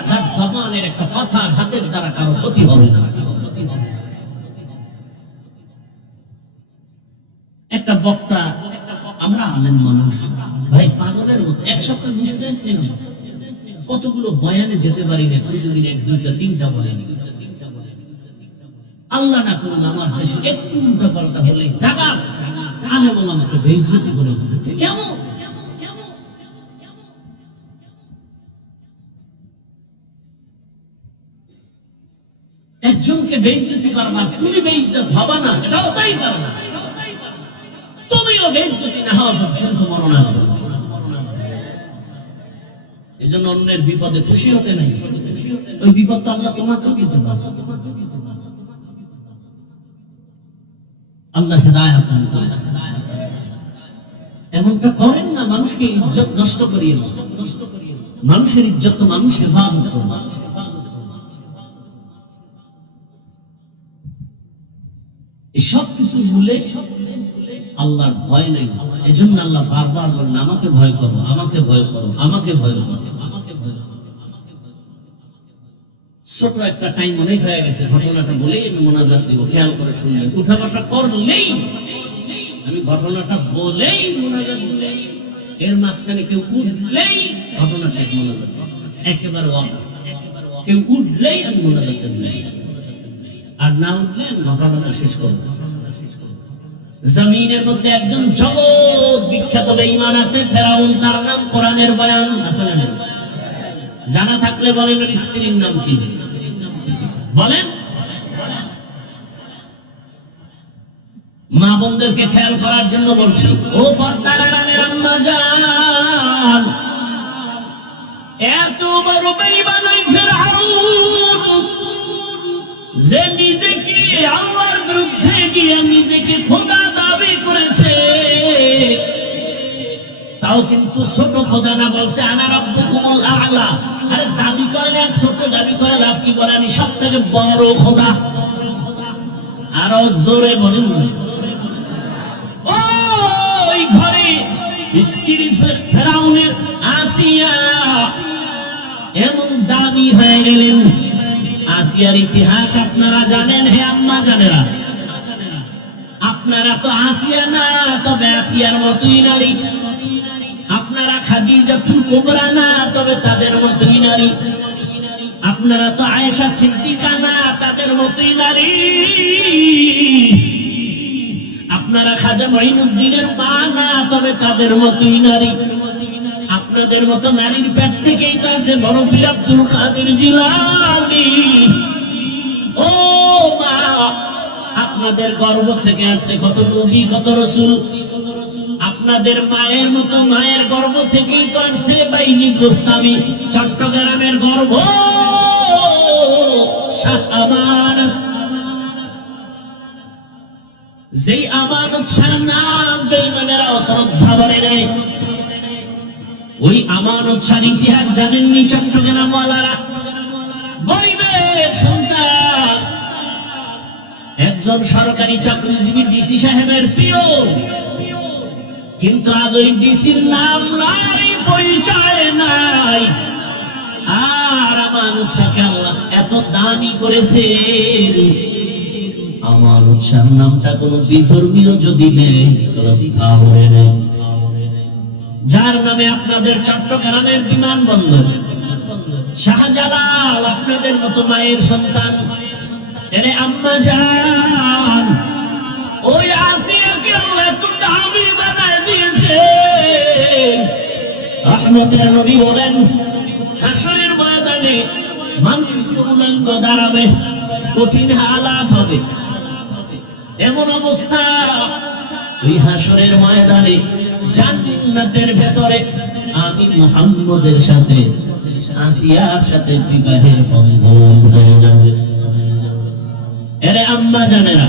যার জবানের একটা কথা, হাতের দ্বারা কারো ক্ষতি হবে না। একটা বক্তা, আমরা আলেম মানুষ ভাই, পাগলের মতো এক সপ্তাহ বিজনেস নেই, কতগুলো বয়ানে যেতে পারি না, প্রতিদিন 1, 2, 3টা বয়ান। আল্লাহ না করুন আমার দেশে একটু উল্টা পাল্টা হলে জাগা আলেম ওলামাকে বেইজ্জতি করে ফেলতে। কেমন? একজনকে বেইজ্জতি করবা, তুমি বেইজ্জত হবা না, এটা হতেই পারে না। তুমিও বেইজ্জতি না হওয়া পর্যন্ত মরণ আসবে। এই জন্য অন্যের বিপদে খুশি হতে নাই, ওই বিপদ তো আল্লাহ তোমাকেও দিতে পারে। আল্লাহ হেদায়েত দান করেন। এমনটা করেন না, মানুষকে ইজ্জত নষ্ট করিয়ে মানুষের ইজ্জত তো মানুষ হেফাজত করে। এই সব কিছু ভুলে আল্লাহর ভয় নাই। এজন্য আল্লাহ বারবার বলেন, আমাকে ভয় করো, আমাকে ভয় করো, আমাকে ভয় করো, আমাকে ভয় করো। ছোট একটা টাইম অনেক হয়ে গেছে, ঘটনাটা বলেই আমি মোনাজাত দিব, খেয়াল করে শুনবেন। উঠা বসা করলেই আমি ঘটনাটা বলেই মোনাজাত দিব, এর মাঝখানে কেউ উঠলেই ঘটনা শেষ, মোনাজাত একেবারে ওয়াদা। কেউ উঠলেই আমি মোনাজাতটা দিব, আর না উঠলে আমি ঘটনাটা শেষ করব। জমিনের মধ্যে একজন জগৎ বিখ্যাত বেঈমান আছে, ফেরাউন, তার নাম কোরআনের বয়ান আছে না? জানা থাকলে বলেন, ওর স্ত্রীর নাম কি বলেন? মা বোনদেরকে খেয়াল করার জন্য বলছি, ও পর্দার আড়ালের আম্মা জান, এত বড় বেঈমান ওই ফেরাউন, যে নিজেকে আল্লাহর বিরুদ্ধে গিয়ে নিজেকে খোদা দাবি করেছে, তাও কিন্তু ছোট খোদা না, বলছে আনা রাব্বুকুমুল আ'লা। আরে দাবি করেন আর ছোট দাবি করে লাভ কি? বলে আমি সব থেকে বড় খোদা। আরো জোরে বলুন। ওই ঘরে স্ত্রী ফেরাউনের আসিয়া এমন দাবি হয়ে গেলেন। আসিয়ার ইতিহাস আপনারা জানেন, হে আম্মা জানেরা, আপনারা তো আসিয়া না, তবে আসিয়ার মতোই নারী। আপনারা খাদিজাতুল কুবরা না, তবে তাদের মতোই নারী। আপনারা তো আয়েশা সিদ্দিকা না, তাদের মতোই নারী। আপনারা খাজা মঈনুদ্দিনের মা না, তবে তাদের মতোই নারী। আপনাদের মতো নারীর পেট থেকেই তো আছে বড় পীর আব্দুল কাদের জিলানী। ও মা, আপনাদের গর্ভ থেকে আসছে কত নবী, কত রাসূল। আপনাদের মায়ের মতো মায়ের গর্ভ থেকেই তো আসছে বাইজিদ গোস্তামি। চট্টগ্রামের গর্ভ শাহ আমানত, যেই আমানত শাহ নাম বেঈমানেরা অশ্রদ্ধা করে নেয়। ওই আমানত শাহ ইতিহাস জানেননি চট্টগ্রাম ওয়ালারা? গরিবের সন্তান, একজন সরকারি চাকরিজীবী ডিসি সাহেবের প্রিয়, কিন্তু আজ ওই ডিসির নাম নাই, পরিচয় নাই। আর আমানত শাহকে আল্লাহ এত দামি করেছে, আমানত শাহ নামটা কোন বিধর্মীয় যদি নেই, শ্রদ্ধা করে নেই। যার নামে আপনাদের চট্টগ্রামের বিমানবন্দর, শাহজালাল আপনাদের মতো মায়ের সন্তান। এরে আম্মা জান, ওই আসিয়াকে আল্লাহ এত দামি বানায় দিয়েছে। রহমতের নবী বলেন, হাসরের ময়দানে মানুষগুলো উলঙ্গ দাঁড়াবে, কঠিন হালাত হবে। এমন অবস্থা, ওই হাসরের ময়দানে জান্নাতের ভেতরে আমি মুহাম্মদের সাথে আসিয়ার সাথে বিবাহের বন্ধন হয়ে যাবে। এরে আম্মা জানেরা,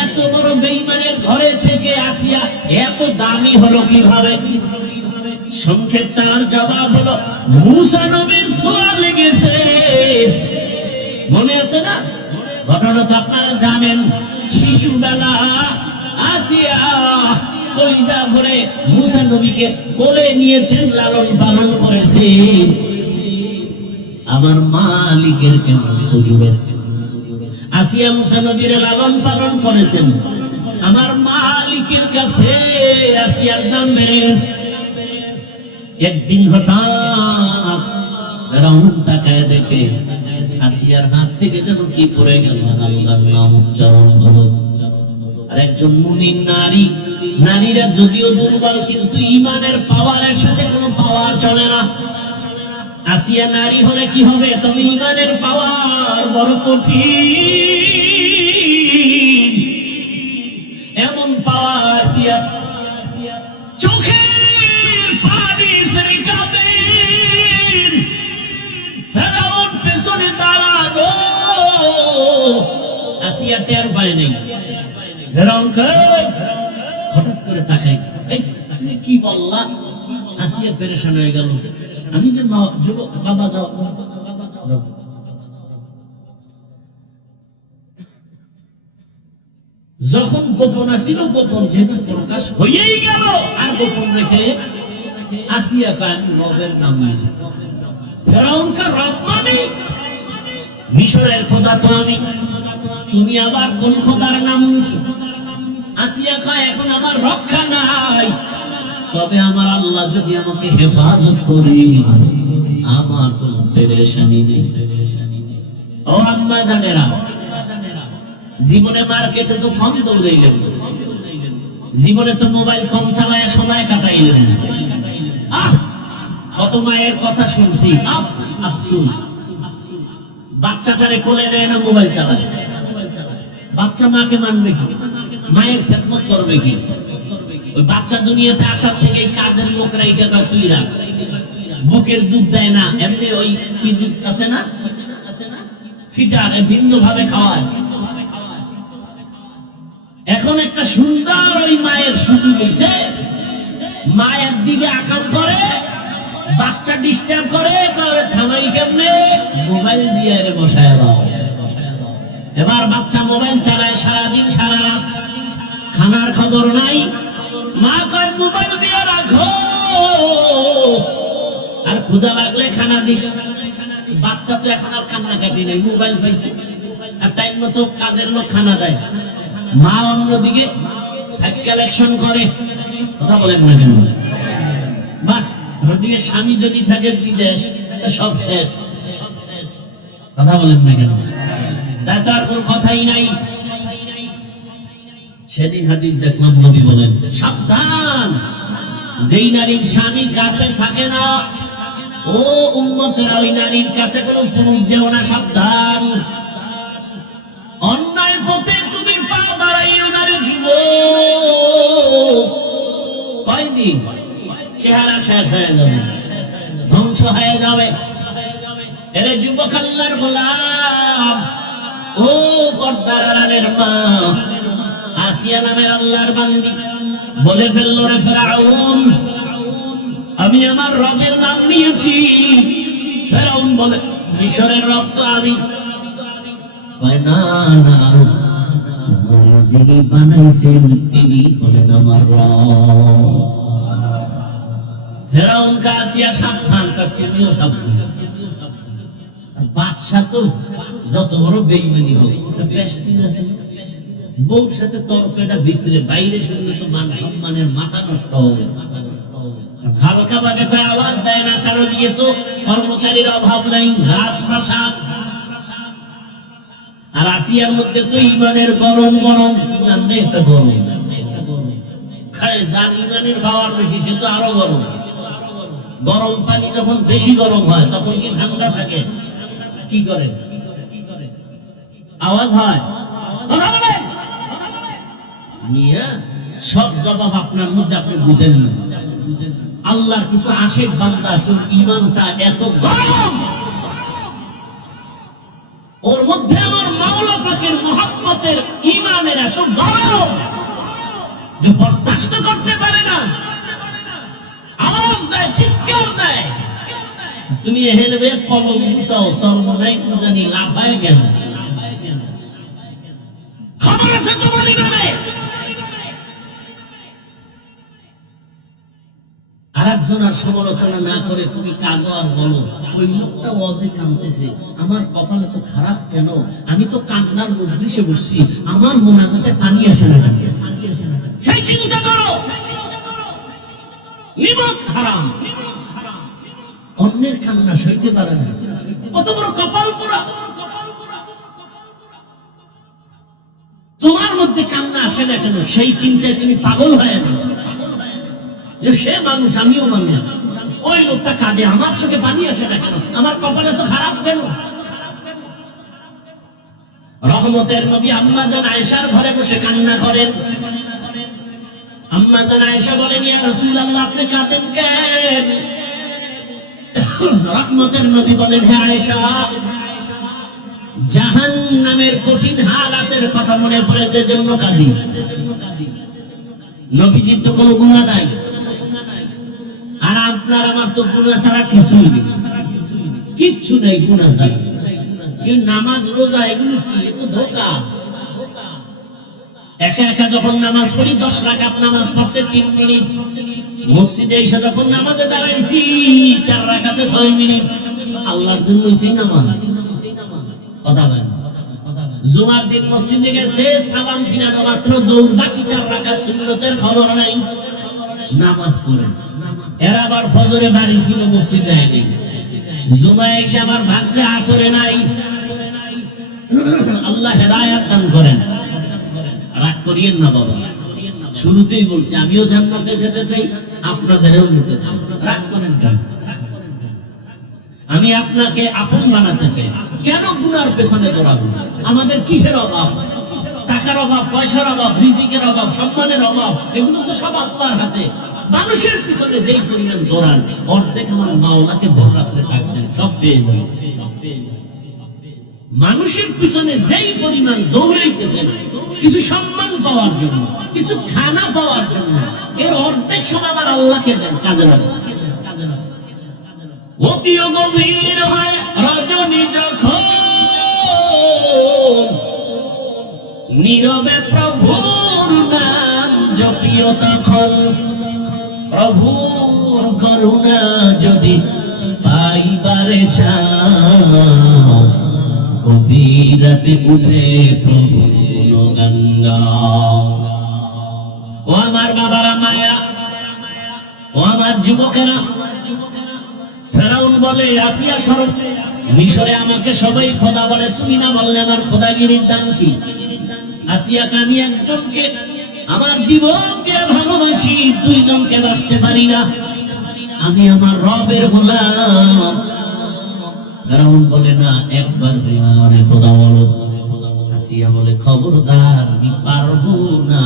এত বড় বেঈমানের ঘরে থেকে আসিয়া এত দামি হলো কিভাবে? সংক্ষেপ তার জবাব হলো, মুসা নবীর ছোঁয়া লেগেছে। মনে আছে না ঘটনা? তো আপনারা জানেন, শিশুবেলা আসিয়া কলিজা ভরে মুসা নবীকে কোলে নিয়েছেন, লালন পালন করেছে। আমার মালিকের কেমন হুজুরের আসিয়া মুসা নবীর লালন পালন করেছেন। আমার মালিকের কাছে আসিয়ার দাম বেড়ে গেছে। একদিন হঠাৎ ফেরাউন তাকায় দেখে আসিয়ার হাত থেকে যেন কি পড়ে গেল, আল্লাহর নাম উচ্চারণ হলো। আর একজন মুমিন নারী, নারীরা যদিও দুর্বল, কিন্তু ঈমানের পাওয়ারের সাথে কোনো পাওয়ার চলে না। আসিয়া নারী হলে কি হবে, তবে ঈমানের পাওয়ার বড় কঠিন। আসিয়া টের পায় নাই। ফেরাউন হঠাৎ করে তাকাইছে, এই তুমি কি বললা? আসিয়া পেরেশান হয়ে গেল। আমি যে যুবক, বাবা যাও। যখন গোপন আসিল, গোপন যেহেতু প্রকাশ হয়েই গেল, আর গোপন রেখে আসিয়া কয় আমি রবের নাম নিয়েছি। ফেরাউনকে রব মানে মিশরের খোদা তো আমি, তুমি আবার কোন খোদার নাম নিছো? আসিয়া কয় এখন আমার রক্ষা নাই, তবে আমার আল্লাহ যদি আমাকে হেফাজত করি আমার কোন পেরেশানি নেই। ও আম্মা জানেরা, জীবনে মার্কেটে তো কম দৌড়াইলেন, জীবনে তো মোবাইল কম চালায় সময় কাটাইলেন। কত মায়ের কথা শুনছি, আফসোস বাচ্চাটারে কোলে নেয় না, মোবাইল চালায়। বাচ্চা মাকে মানবে কি? মায়ের খেদমত করবে কি? ওই বাচ্চা দুনিয়াতে আসার থেকে কাজের লোক রাইখা কয় তুই রাখ, বুকের দুধ দেয় না, এমনি ওই কি দুধ আছে না, ফিটার ভিন্ন ভাবে খাওয়ায়। এখন একটা সুন্দর ওই মায়ের সুযোগ হয়েছে, মায়ের দিকে আকাম করে, বাচ্চা ডিস্টার্ব করে, থামাই কেমনে? মোবাইল দিয়ে বসায় দাও। এবার বাচ্চা মোবাইল চালায় সারাদিন সারা রাত, খানার খবর নাই। মা কয় মোবাইল দিয়ে রাখো, আর ক্ষুধা লাগলে খানা দিস। বাচ্চা তো এখন আর কান্নাকাটি নেই, মোবাইল পাইছে, আর টাইম মতো কাজের লোক খানা দেয়। মা অন্যদিকে সাইড কালেকশন করে। কথা বলেন না কেন? বাস ওদিকে স্বামী যদি থাকে বিদেশ, সব শেষ। কথা বলেন না কেন? তাই তো আর কোনো কথাই নাই। সেদিন হাদিস দেখলাম, নবী বলেন সাবধান, যেই নারীর স্বামী কাছে থাকে না, ও উম্মতেরা, ওই নারীর কাছে কোনো পুরুষ যেও না, সাবধান। অন্যায় পথে তুমি পা বাড়াইও না রে যুবক, কয়দিন চেহারা শেষ হয়ে যাবে, ধ্বংস হয়ে যাবে। এরে যুবক, আল্লাহর গোলাম, ও পর্দার আড়ালের মা, আসিয়া নামের আল্লাহর বান্দি বলে ফেললো, রে ফেরাউন, আমি আমার রবের নাম নিয়েছি। ফেরাউন বলে মিশরের রব তো আমি। না না, যিনি বানাইছেন তিনি হলেন আমার রব। ফেরাউন কা আসিয়া সাবধান, তুমিও সাবধান। বাদশা তো যত বড় বেইমানি হোক, বেশি আছে, বউর সাথে তর্কটা ভিতরে, বাইরে শুনলে তো মান সম্মানের মাথা নষ্ট হবে। হালকা ভাবে আওয়াজ দেয় না, চারদিকে তো কর্মচারীর অভাব নাই, রাজপ্রাসাদ। আর আসিয়ার মধ্যে তো ইমানের গরম গরম, একটা গরম খায়, যার ইমানের পাওয়ার বেশি সে তো আরো গরম। গরম পানি যখন বেশি গরম হয় তখন কি ঠান্ডা থাকে? কি করে? আওয়াজ হয়। মিয়া, সব জবাব আপনার মধ্যে আপনি বুঝেন না। আল্লাহর কিছু আশিক বান্দা আছে, ইমানটা এত গরম, ওর মধ্যে আমার মাওলা পাকের মুহাব্বতের ইমানের এত গরম যে বরদাস্ত করতে পারে না, আওয়াজ দেয়, চিৎকার দেয়। তুমি এহেন বে কলম গুতাও, সর্বনাই বুঝানি, লাফায় কেন? খবর আছে তোমার ইমানে। আরেকজনের সমালোচনা না করে তুমি কাঁদো আর বলো, ওই লোকটা ওয়াজে কাঁদতেছে, আমার কপালে তো খারাপ কেন? আমি তো কান্নার মজলিসে বসছি, আমার মোনাজাতে পানি আসে না কেন? সেই চিন্তা করো। নিমক হারাম, অন্যের কান্না সইতে পারে না, কত বড় কপাল পোড়া। তোমার মধ্যে কান্না আসে না কেন? সেই চিন্তায় তুমি পাগল হয়ে যাও যে সে মানুষ, আমিও মানুষ, ওই লোকটা কাঁদে, আমার চোখে পানি আসে না কেন? আমার কপালে তো খারাপ কেন? রহমতের নবী আম্মা জান আয়েশার ঘরে বসে কান্না করেন। আম্মা জান আয়েশা বলেন, ইয়া রাসূলুল্লাহ, আপনি কাঁদেন কেন? রহমতের নবী বলেন, হে আয়েশা, জাহান্নামের কঠিন হালাতের জান্নাতের কথা মনে পড়েছে জন্য কাঁদি। নবীজির তো কোনো গুনাহ নাই, আর আপনার আমার তো গুনাহ ছাড়া কিছুই নেই, কিচ্ছু নেই গুনাহ ছাড়া। কিন্তু নামাজ রোজা এগুলো কি? এগুলো ধোঁকা। একা একা যখন নামাজ পড়ি 10 রাকাত নামাজ পড়তে 3 মিনিট, মসজিদে এসে যখন নামাজে দাঁড়াইছি 4 রাকাতে 6 মিনিট, আল্লাহর জন্য সেই নামাজ। কথা বলেন, জুমার দিন মসজিদে গেছে সালাম ফিরানো মাত্র দৌড়, বাকি 4 রাকাত সুন্নতের খবর নাই, নামাজ পড়ে। এরা আবার ফজরে বাড়ি ছিল মসজিদে আইনি, জুমায় এসে আবার ভাগতে আসরে নাই। আল্লাহ হেদায়েত দান করেন। রাগ করিয়েন না বাবা, শুরুতেই বলছি আমিও জান্নাতে যেতে চাই, আপনাদেরও নিতে চাই। রাগ করেন কেন? আমি আপনাকে আপন বানাতে চাই। কেন গুনার পেছনে দৌড়াবো? আমাদের কিসের অভাব? টাকার অভাব, পয়সার অভাব, রিজিকের অভাব, সম্মানের অভাব, এগুলো তো সব আল্লাহর হাতে। মানুষের পিছনে যেই পরিমাণ দৌড়ান, অর্ধেক আমার মাওলাকে ভোর রাত্রে ডাকতেন, সব পেয়ে যাবেন। মানুষের পিছনে যেই পরিমাণ দৌড়াইতেছেন কিছু সম্মান পাওয়ার জন্য, কিছু খানা পাওয়ার জন্য, এর অর্ধেক সময় আমার আল্লাহকে দেন, কাজে লাগান। অতিও গভীর হয় রজনী যখন, নীরবে প্রভুর নাম জপিও তখন। প্রভুর করুণা যদি পাইবারে চাও, গভীর রাতে উঠে প্রভু গুণগান গাও। ও আমার বাবারা, মায়েরা, ও আমার যুবকেরা, ফেরাউন বলে আসিয়া শরফ, মিশরে আমাকে সবাই খোদা বলে, তুমি না বললে আমার খোদাগিরির দাম কি? আসিয়াকে আমি একজনকে আমার জীবন দিয়ে ভালোবাসি, 2 জনকে বাসতে পারি না, আমি আমার রবের গোলাম। ফেরাউন বলে না, একবার আমারে খোদা বলো। আসিয়া বলে খবরদার, আমি পারবো না,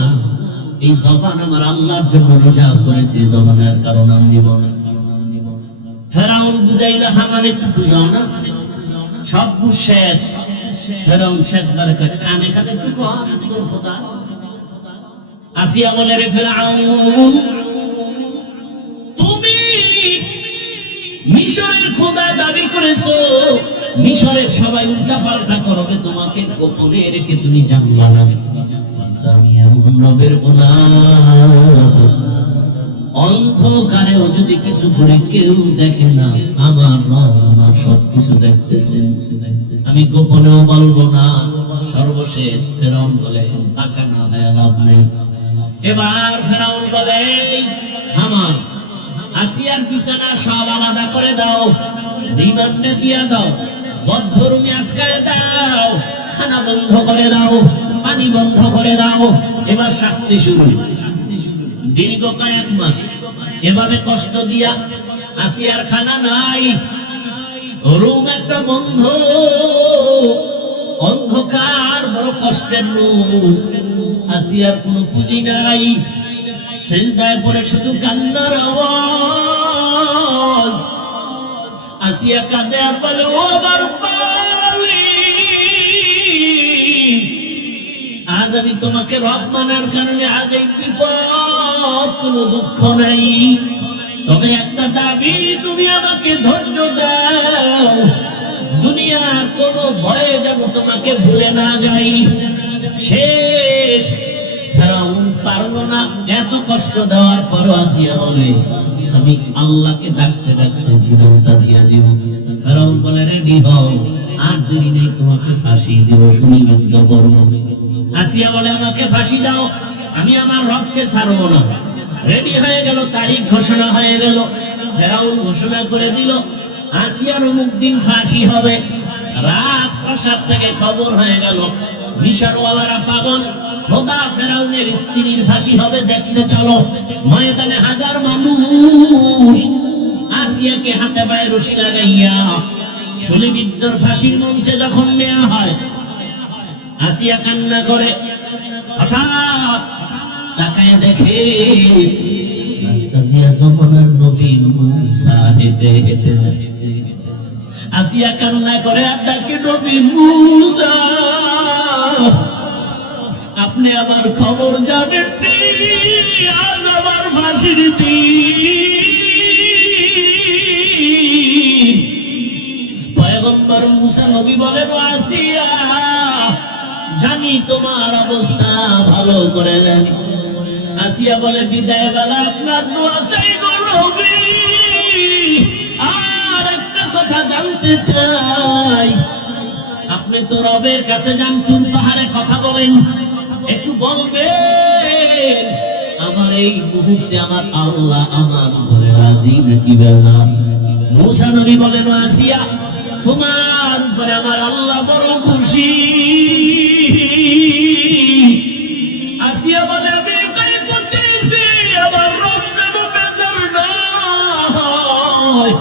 এই জবান আমার আল্লাহর জন্য রিজার্ভ করেছি, জবানের কারণ আমি দিব না। ফেরাউন বুঝাইলো, হামান একটু বুঝাও না, সব শেষ। ফেরাউন শেষবার কানে কানে একটু খোদা। আসিয়া বলে, রে ফেরাউন, তুমি মিশরের খোদা দাবি করেছো, মিশরের সবাই উল্টা পাল্টা করবে, তোমাকে গোপনে রেখে তুমি জানবা না। আমি এমন রবের গোলাম, অন্ধকারেও যদি কিছু করে কেউ দেখে না, আমার রব আমার সবকিছু দেখতেছেন, আমি গোপনেও বলবো না। সর্বশেষ ফেরাউন বলে, টাকা না দেয়া লাভ নেই। এবার ফেরাউন বলে, হামান, আসিয়ার বিছানা সব আলাদা করে দাও, রিমান্ডে দিয়া দাও, বদ্ধ রুমে আটকায় দাও, খানা বন্ধ করে দাও, পানি বন্ধ করে দাও। এবার শাস্তি শুরু। দীর্ঘ কয়েক মাস এভাবে কষ্ট দিয়া আসিয়ার খানা নাই, রুম একটা বন্ধ, অন্ধকার, বড় কষ্টের রুম। আসিয়ার কোনো পুঁজি নাই, সিজদায় পড়ে শুধু কান্নার আওয়াজ। আসিয়া কাঁদে আর বলে, ও আমার মালিক, আজ আমি তোমাকে রব মানার কারণে আজ এই বিপদ, কোনো দুঃখ নাই, তবে একটা দাবি, তুমি আমাকে ধৈর্য দাও, দুনিয়ার কোনো ভয়ে যেন তোমাকে ভুলে না যাই। শেষ। ফেরাউন পারলো না, এত কষ্ট দেওয়ার পর আসিয়া বলে, আমি আল্লাহকে ডাকতে ডাকতে জীবনটা দিয়া দিব। ফেরাউন বলে, রেডি হও, আর দেরি নেই, তোমাকে ফাঁসি দিব, সুনিবদ্ধ করবো। আসিয়া বলে, আমাকে ফাঁসি দাও, আমি আমার রবকে ছাড়বো না। রেডি হয়ে গেল, তারিখ ঘোষণা হয়ে গেল। ফেরাউন ঘোষণা করে দিল, আসিয়ার অমুক দিন ফাঁসি হবে। রাজপ্রাসাদ থেকে খবর হয়ে গেল, মিশরওয়ালারা পাগল, খোদা ফেরাউনের স্ত্রীর ফাঁসি হবে, দেখতে চলো। ময়দানে হাজার মানুষ আসিয়াকে হাতে পায়ে রশি লাগাইয়া শূলবিদ্ধর ফাঁসির মঞ্চে যখন নেওয়া হয়, আসিয়া কান্না করে, হঠাৎ তাকায় দেখে রাস্তা দিয়া যমুনার নবী মুসা হেঁটে হেঁটে যায়। আসিয়া কান্না করে আর ডাকে, নবী মুসা, আপনি আমার খবর জানেননি, আজ আমার ফাঁসির দিন। পয়গম্বর মুসা নবী বলেন, আসিয়া জানি তোমার অবস্থা ভালো করে জানি। আসিয়া বলে, বিদায় বেলা আপনার দোয়া চাই গো নবী, আর একটা কথা জানতে চাই, আপনি তো রবের কাছে যান, তুর পাহাড়ে কথা বলেন, একটু বলবেন আমার এই মুহূর্তে আমার আল্লাহ আমার উপরে রাজি নাকি বেজার? মুসা নবী বলেন, আসিয়া তোমার উপরে আমার আল্লাহ বড় খুশি। আসিয়া বলে, আমি এটাই তো চেয়েছি, আমার রব যেন বেজার নয়,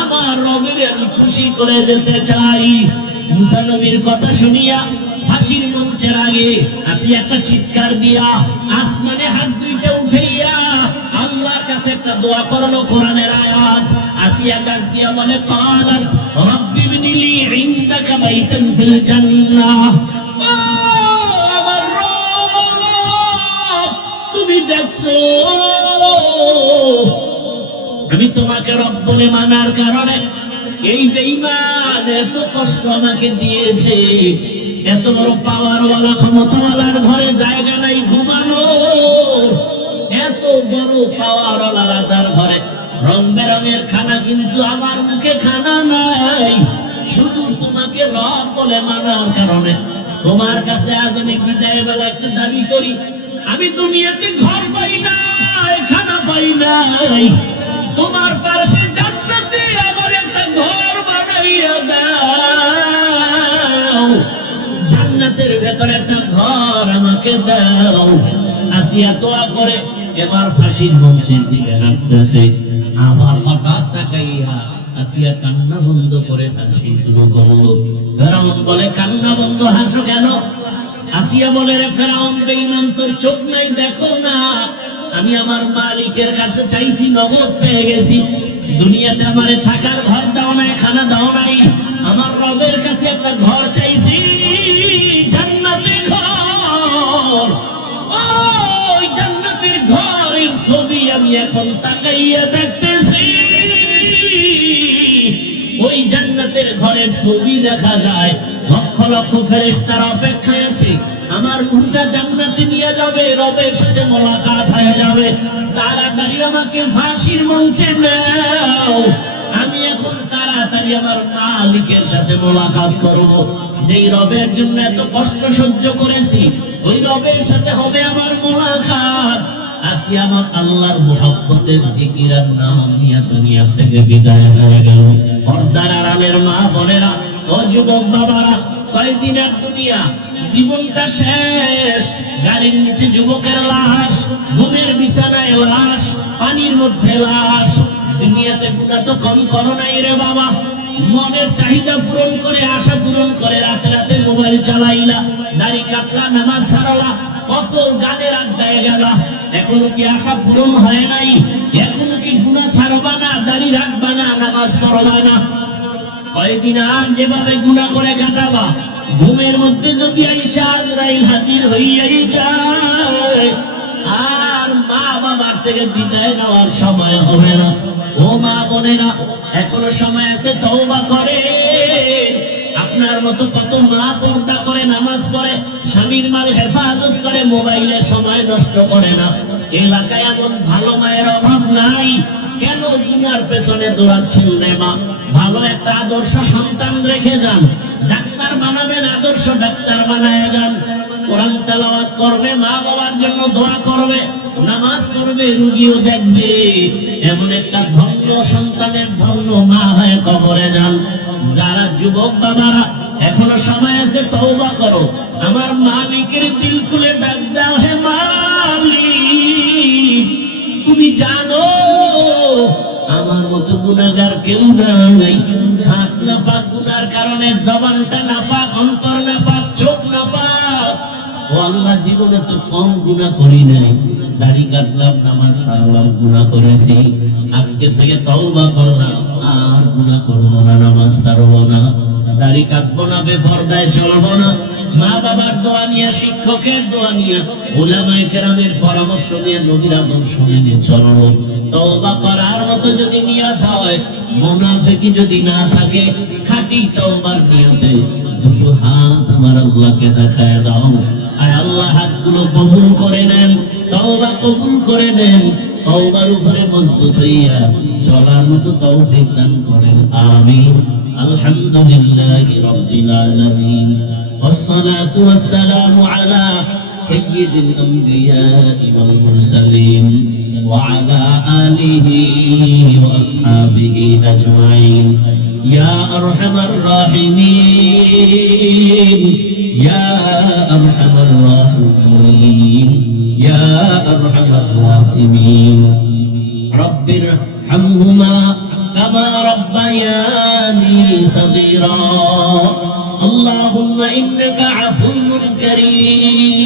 আমার রবের আমি খুশি করে যেতে চাই। মুসা নবীর কথা শুনিয়া ফাঁসির মঞ্চের আগে আসিয়া একটা চিৎকার দিয়া আসমানে হাত দুইটা উঠাইয়া আল্লাহর কাছে একটা দোয়া করলো, কোরআনের আয়াত। আসিয়া ডাক দিয়া বলে, ক্বালাত রাব্বি ইবনিলি ইনদাকা বাইতান ফিল জান্নাহ। ও আমার রব, তুমি দেখছো আমি তোমাকে রব বলে মানার কারণে এই বেঈমান এত কষ্ট আমাকে দিয়েছে, এত বড় পাওয়ারওয়ালা ক্ষমতাওয়ালার ঘরে জায়গা নাই ঘুমানো, এত বড় পাওয়ারওয়ালা রাজার ঘরে রং বেরঙের খানা, কিন্তু আমার মুখে খানা নাই, শুধু তোমাকে রব বলে মানার কারণে। তোমার কাছে আজ আমি বিদায় বেলা একটা দাবি করি, আমি দুনিয়াতে ঘর পাই নাই, খানা পাই নাই, তোমার পাশে জান্নাতে আমার একটা ঘর বানাইয়া দাও, জান্নাতের ভেতরে একটা ঘর আমাকে দাও। আসিয়া দোয়া করে এবার ফাঁসির মঞ্চের দিকে হাঁটতেছে, আবার হঠাৎ তাকাইয়া আসিয়া কান্না বন্ধ করে হাসি শুরু করলো। ফেরাউন বলে, কান্না বন্ধ, হাসো কেন? আসিয়া বলে, রে ফেরাউন বেঈমান, তোর চোখ নাই, দেখো না আমি আমার মালিকের কাছে চাইছি, নগদ পেয়ে গেছি, দুনিয়াতে আমারে থাকার ঘর দাও নাই, খানা দাও নাই, আমার রবের কাছে একটা ঘর চাইছি, জান্নাতের ঘর। ওই জান্নাতের ঘরের ছবি আমি এখন তাকাইয়া দেখতেছি, ওই জান্নাতের ঘরের ছবি দেখা যায়, লক্ষ লক্ষ ফেরেশতারা অপেক্ষায় আছে, আমার রূহটা জান্নাতে নিয়ে যাবে, রবের সাথে মোলাকাত হয়ে যাবে, তাড়াতাড়ি আমাকে ফাঁসির মঞ্চে নাও, আমি এখন তাড়াতাড়ি আমার মালিকের সাথে মোলাকাত করব, যেই রবের জন্য এত কষ্ট সহ্য করেছি, ওই রবের সাথে হবে আমার মোলাকাত। আসি আমার আল্লাহর মুহাব্বতের জিকির আর নাম নিয়ে দুনিয়া থেকে বিদায় হয়ে গেল। পর্দার আড়ালের মা বোনেরা, ও যুবক বাবারা, কয়দিনের দুনিয়া, জীবনটা শেষ, গাড়ির নিচে যুবকের লাশ, ঘুমের বিছানায় লাশ, পানির মধ্যে লাশ। দুনিয়াতে গুনাহ তো কম করো নাই রে বাবা, মনের চাহিদা পূরণ করে, আশা পূরণ করে রাতে রাতে মোবাইল চালাইলা, দাড়ি কাটলা, নামাজ ছাড়লা, কত গানের আড্ডায় গেলা, এখনো কি আশা পূরণ হয় নাই? এখনো কি গুনাহ ছাড়বা না, দাড়ি রাখবা না, নামাজ পড়বা না? কয়দিন আর যেভাবে গুনাহ করে কাটাবা, ঘুমের মধ্যে যদি আইসা আজরাইল হাজির হইয়াই যায়, আর মা বাবার থেকে বিদায় নেওয়ার সময় হবে না। ও মা বোনেরা, এখনো সময় আছে, তওবা করে। আপনার মতো কত মা পর্দা করে, নামাজ পড়ে, স্বামীর মাল হেফাজত করে, মোবাইলে সময় নষ্ট করে না। এলাকায় এমন ভালো মায়ের অভাব নাই, কেন গুনার পেছনে দৌড়াচ্ছেন রে মা? ভালো একটা আদর্শ সন্তান রেখে যান, ডাক্তার বানাবেন, আদর্শ ডাক্তার বানায় যান, কোরআন তেলাওয়াত করবে, মা বাবার জন্য দোয়া করবে, নামাজ পড়বে, রুগীও দেখবে, এমন একটা ধন্য সন্তানের ধন্য মা হয়ে কবরে যান। যারা যুবক বাবারা এখনো সময় আছে, তওবা করো, আমার মালিকের দিল খুলে ডাক দাও, হে মালিক, তুমি জানো আমার মতো গুনাহগার কেউ নাই, হাত না পাক গুনার কারণে, জবানটা না পাক, অন্তর না পাক, চোখ না পাক। ও আল্লাহ, জীবনে তো কম গুনাহ করি নাই, দাড়ি কাটলাম, নামাজ ছাড়লাম, গুনাহ করেছি, আজকে থেকে তওবা করলাম, আর গুনাহ করবো না, নামাজ ছাড়বো না, দাড়ি কাটবো না, বেপরদায় চলবো না, মা বাবার দোয়া নিয়ে, শিক্ষকের দোয়া নিয়ে, উলামায়ে কেরামের পরামর্শ নিয়ে, নবীর আদর্শ মেনে চলবো। তওবা করার মতো যদি নিয়ত হয়, মুনাফিকি যদি না থাকে, খাঁটি তওবার নিয়তে দুটো হাত আমার আল্লাহকে দেখায় দাও। আয় আল্লাহ, হাতগুলো কবুল করে নেন, তওবা কবুল করে নেন, তওবার উপরে মজবুত হইয়া চলার মতো তৌফিক দান করেন, আমিন। আলহামদুলিল্লাহি রাব্বিল আলামিন, والصلاة والسلام على سيد الأنبياء والمرسلين وعلى آله وأصحابه أجمعين. يا أرحم الراحمين، يا أرحم الراحمين، يا أرحم الراحمين. رب ارحمهما كما ربياني صغيرا. اللهم إنك عفو كريم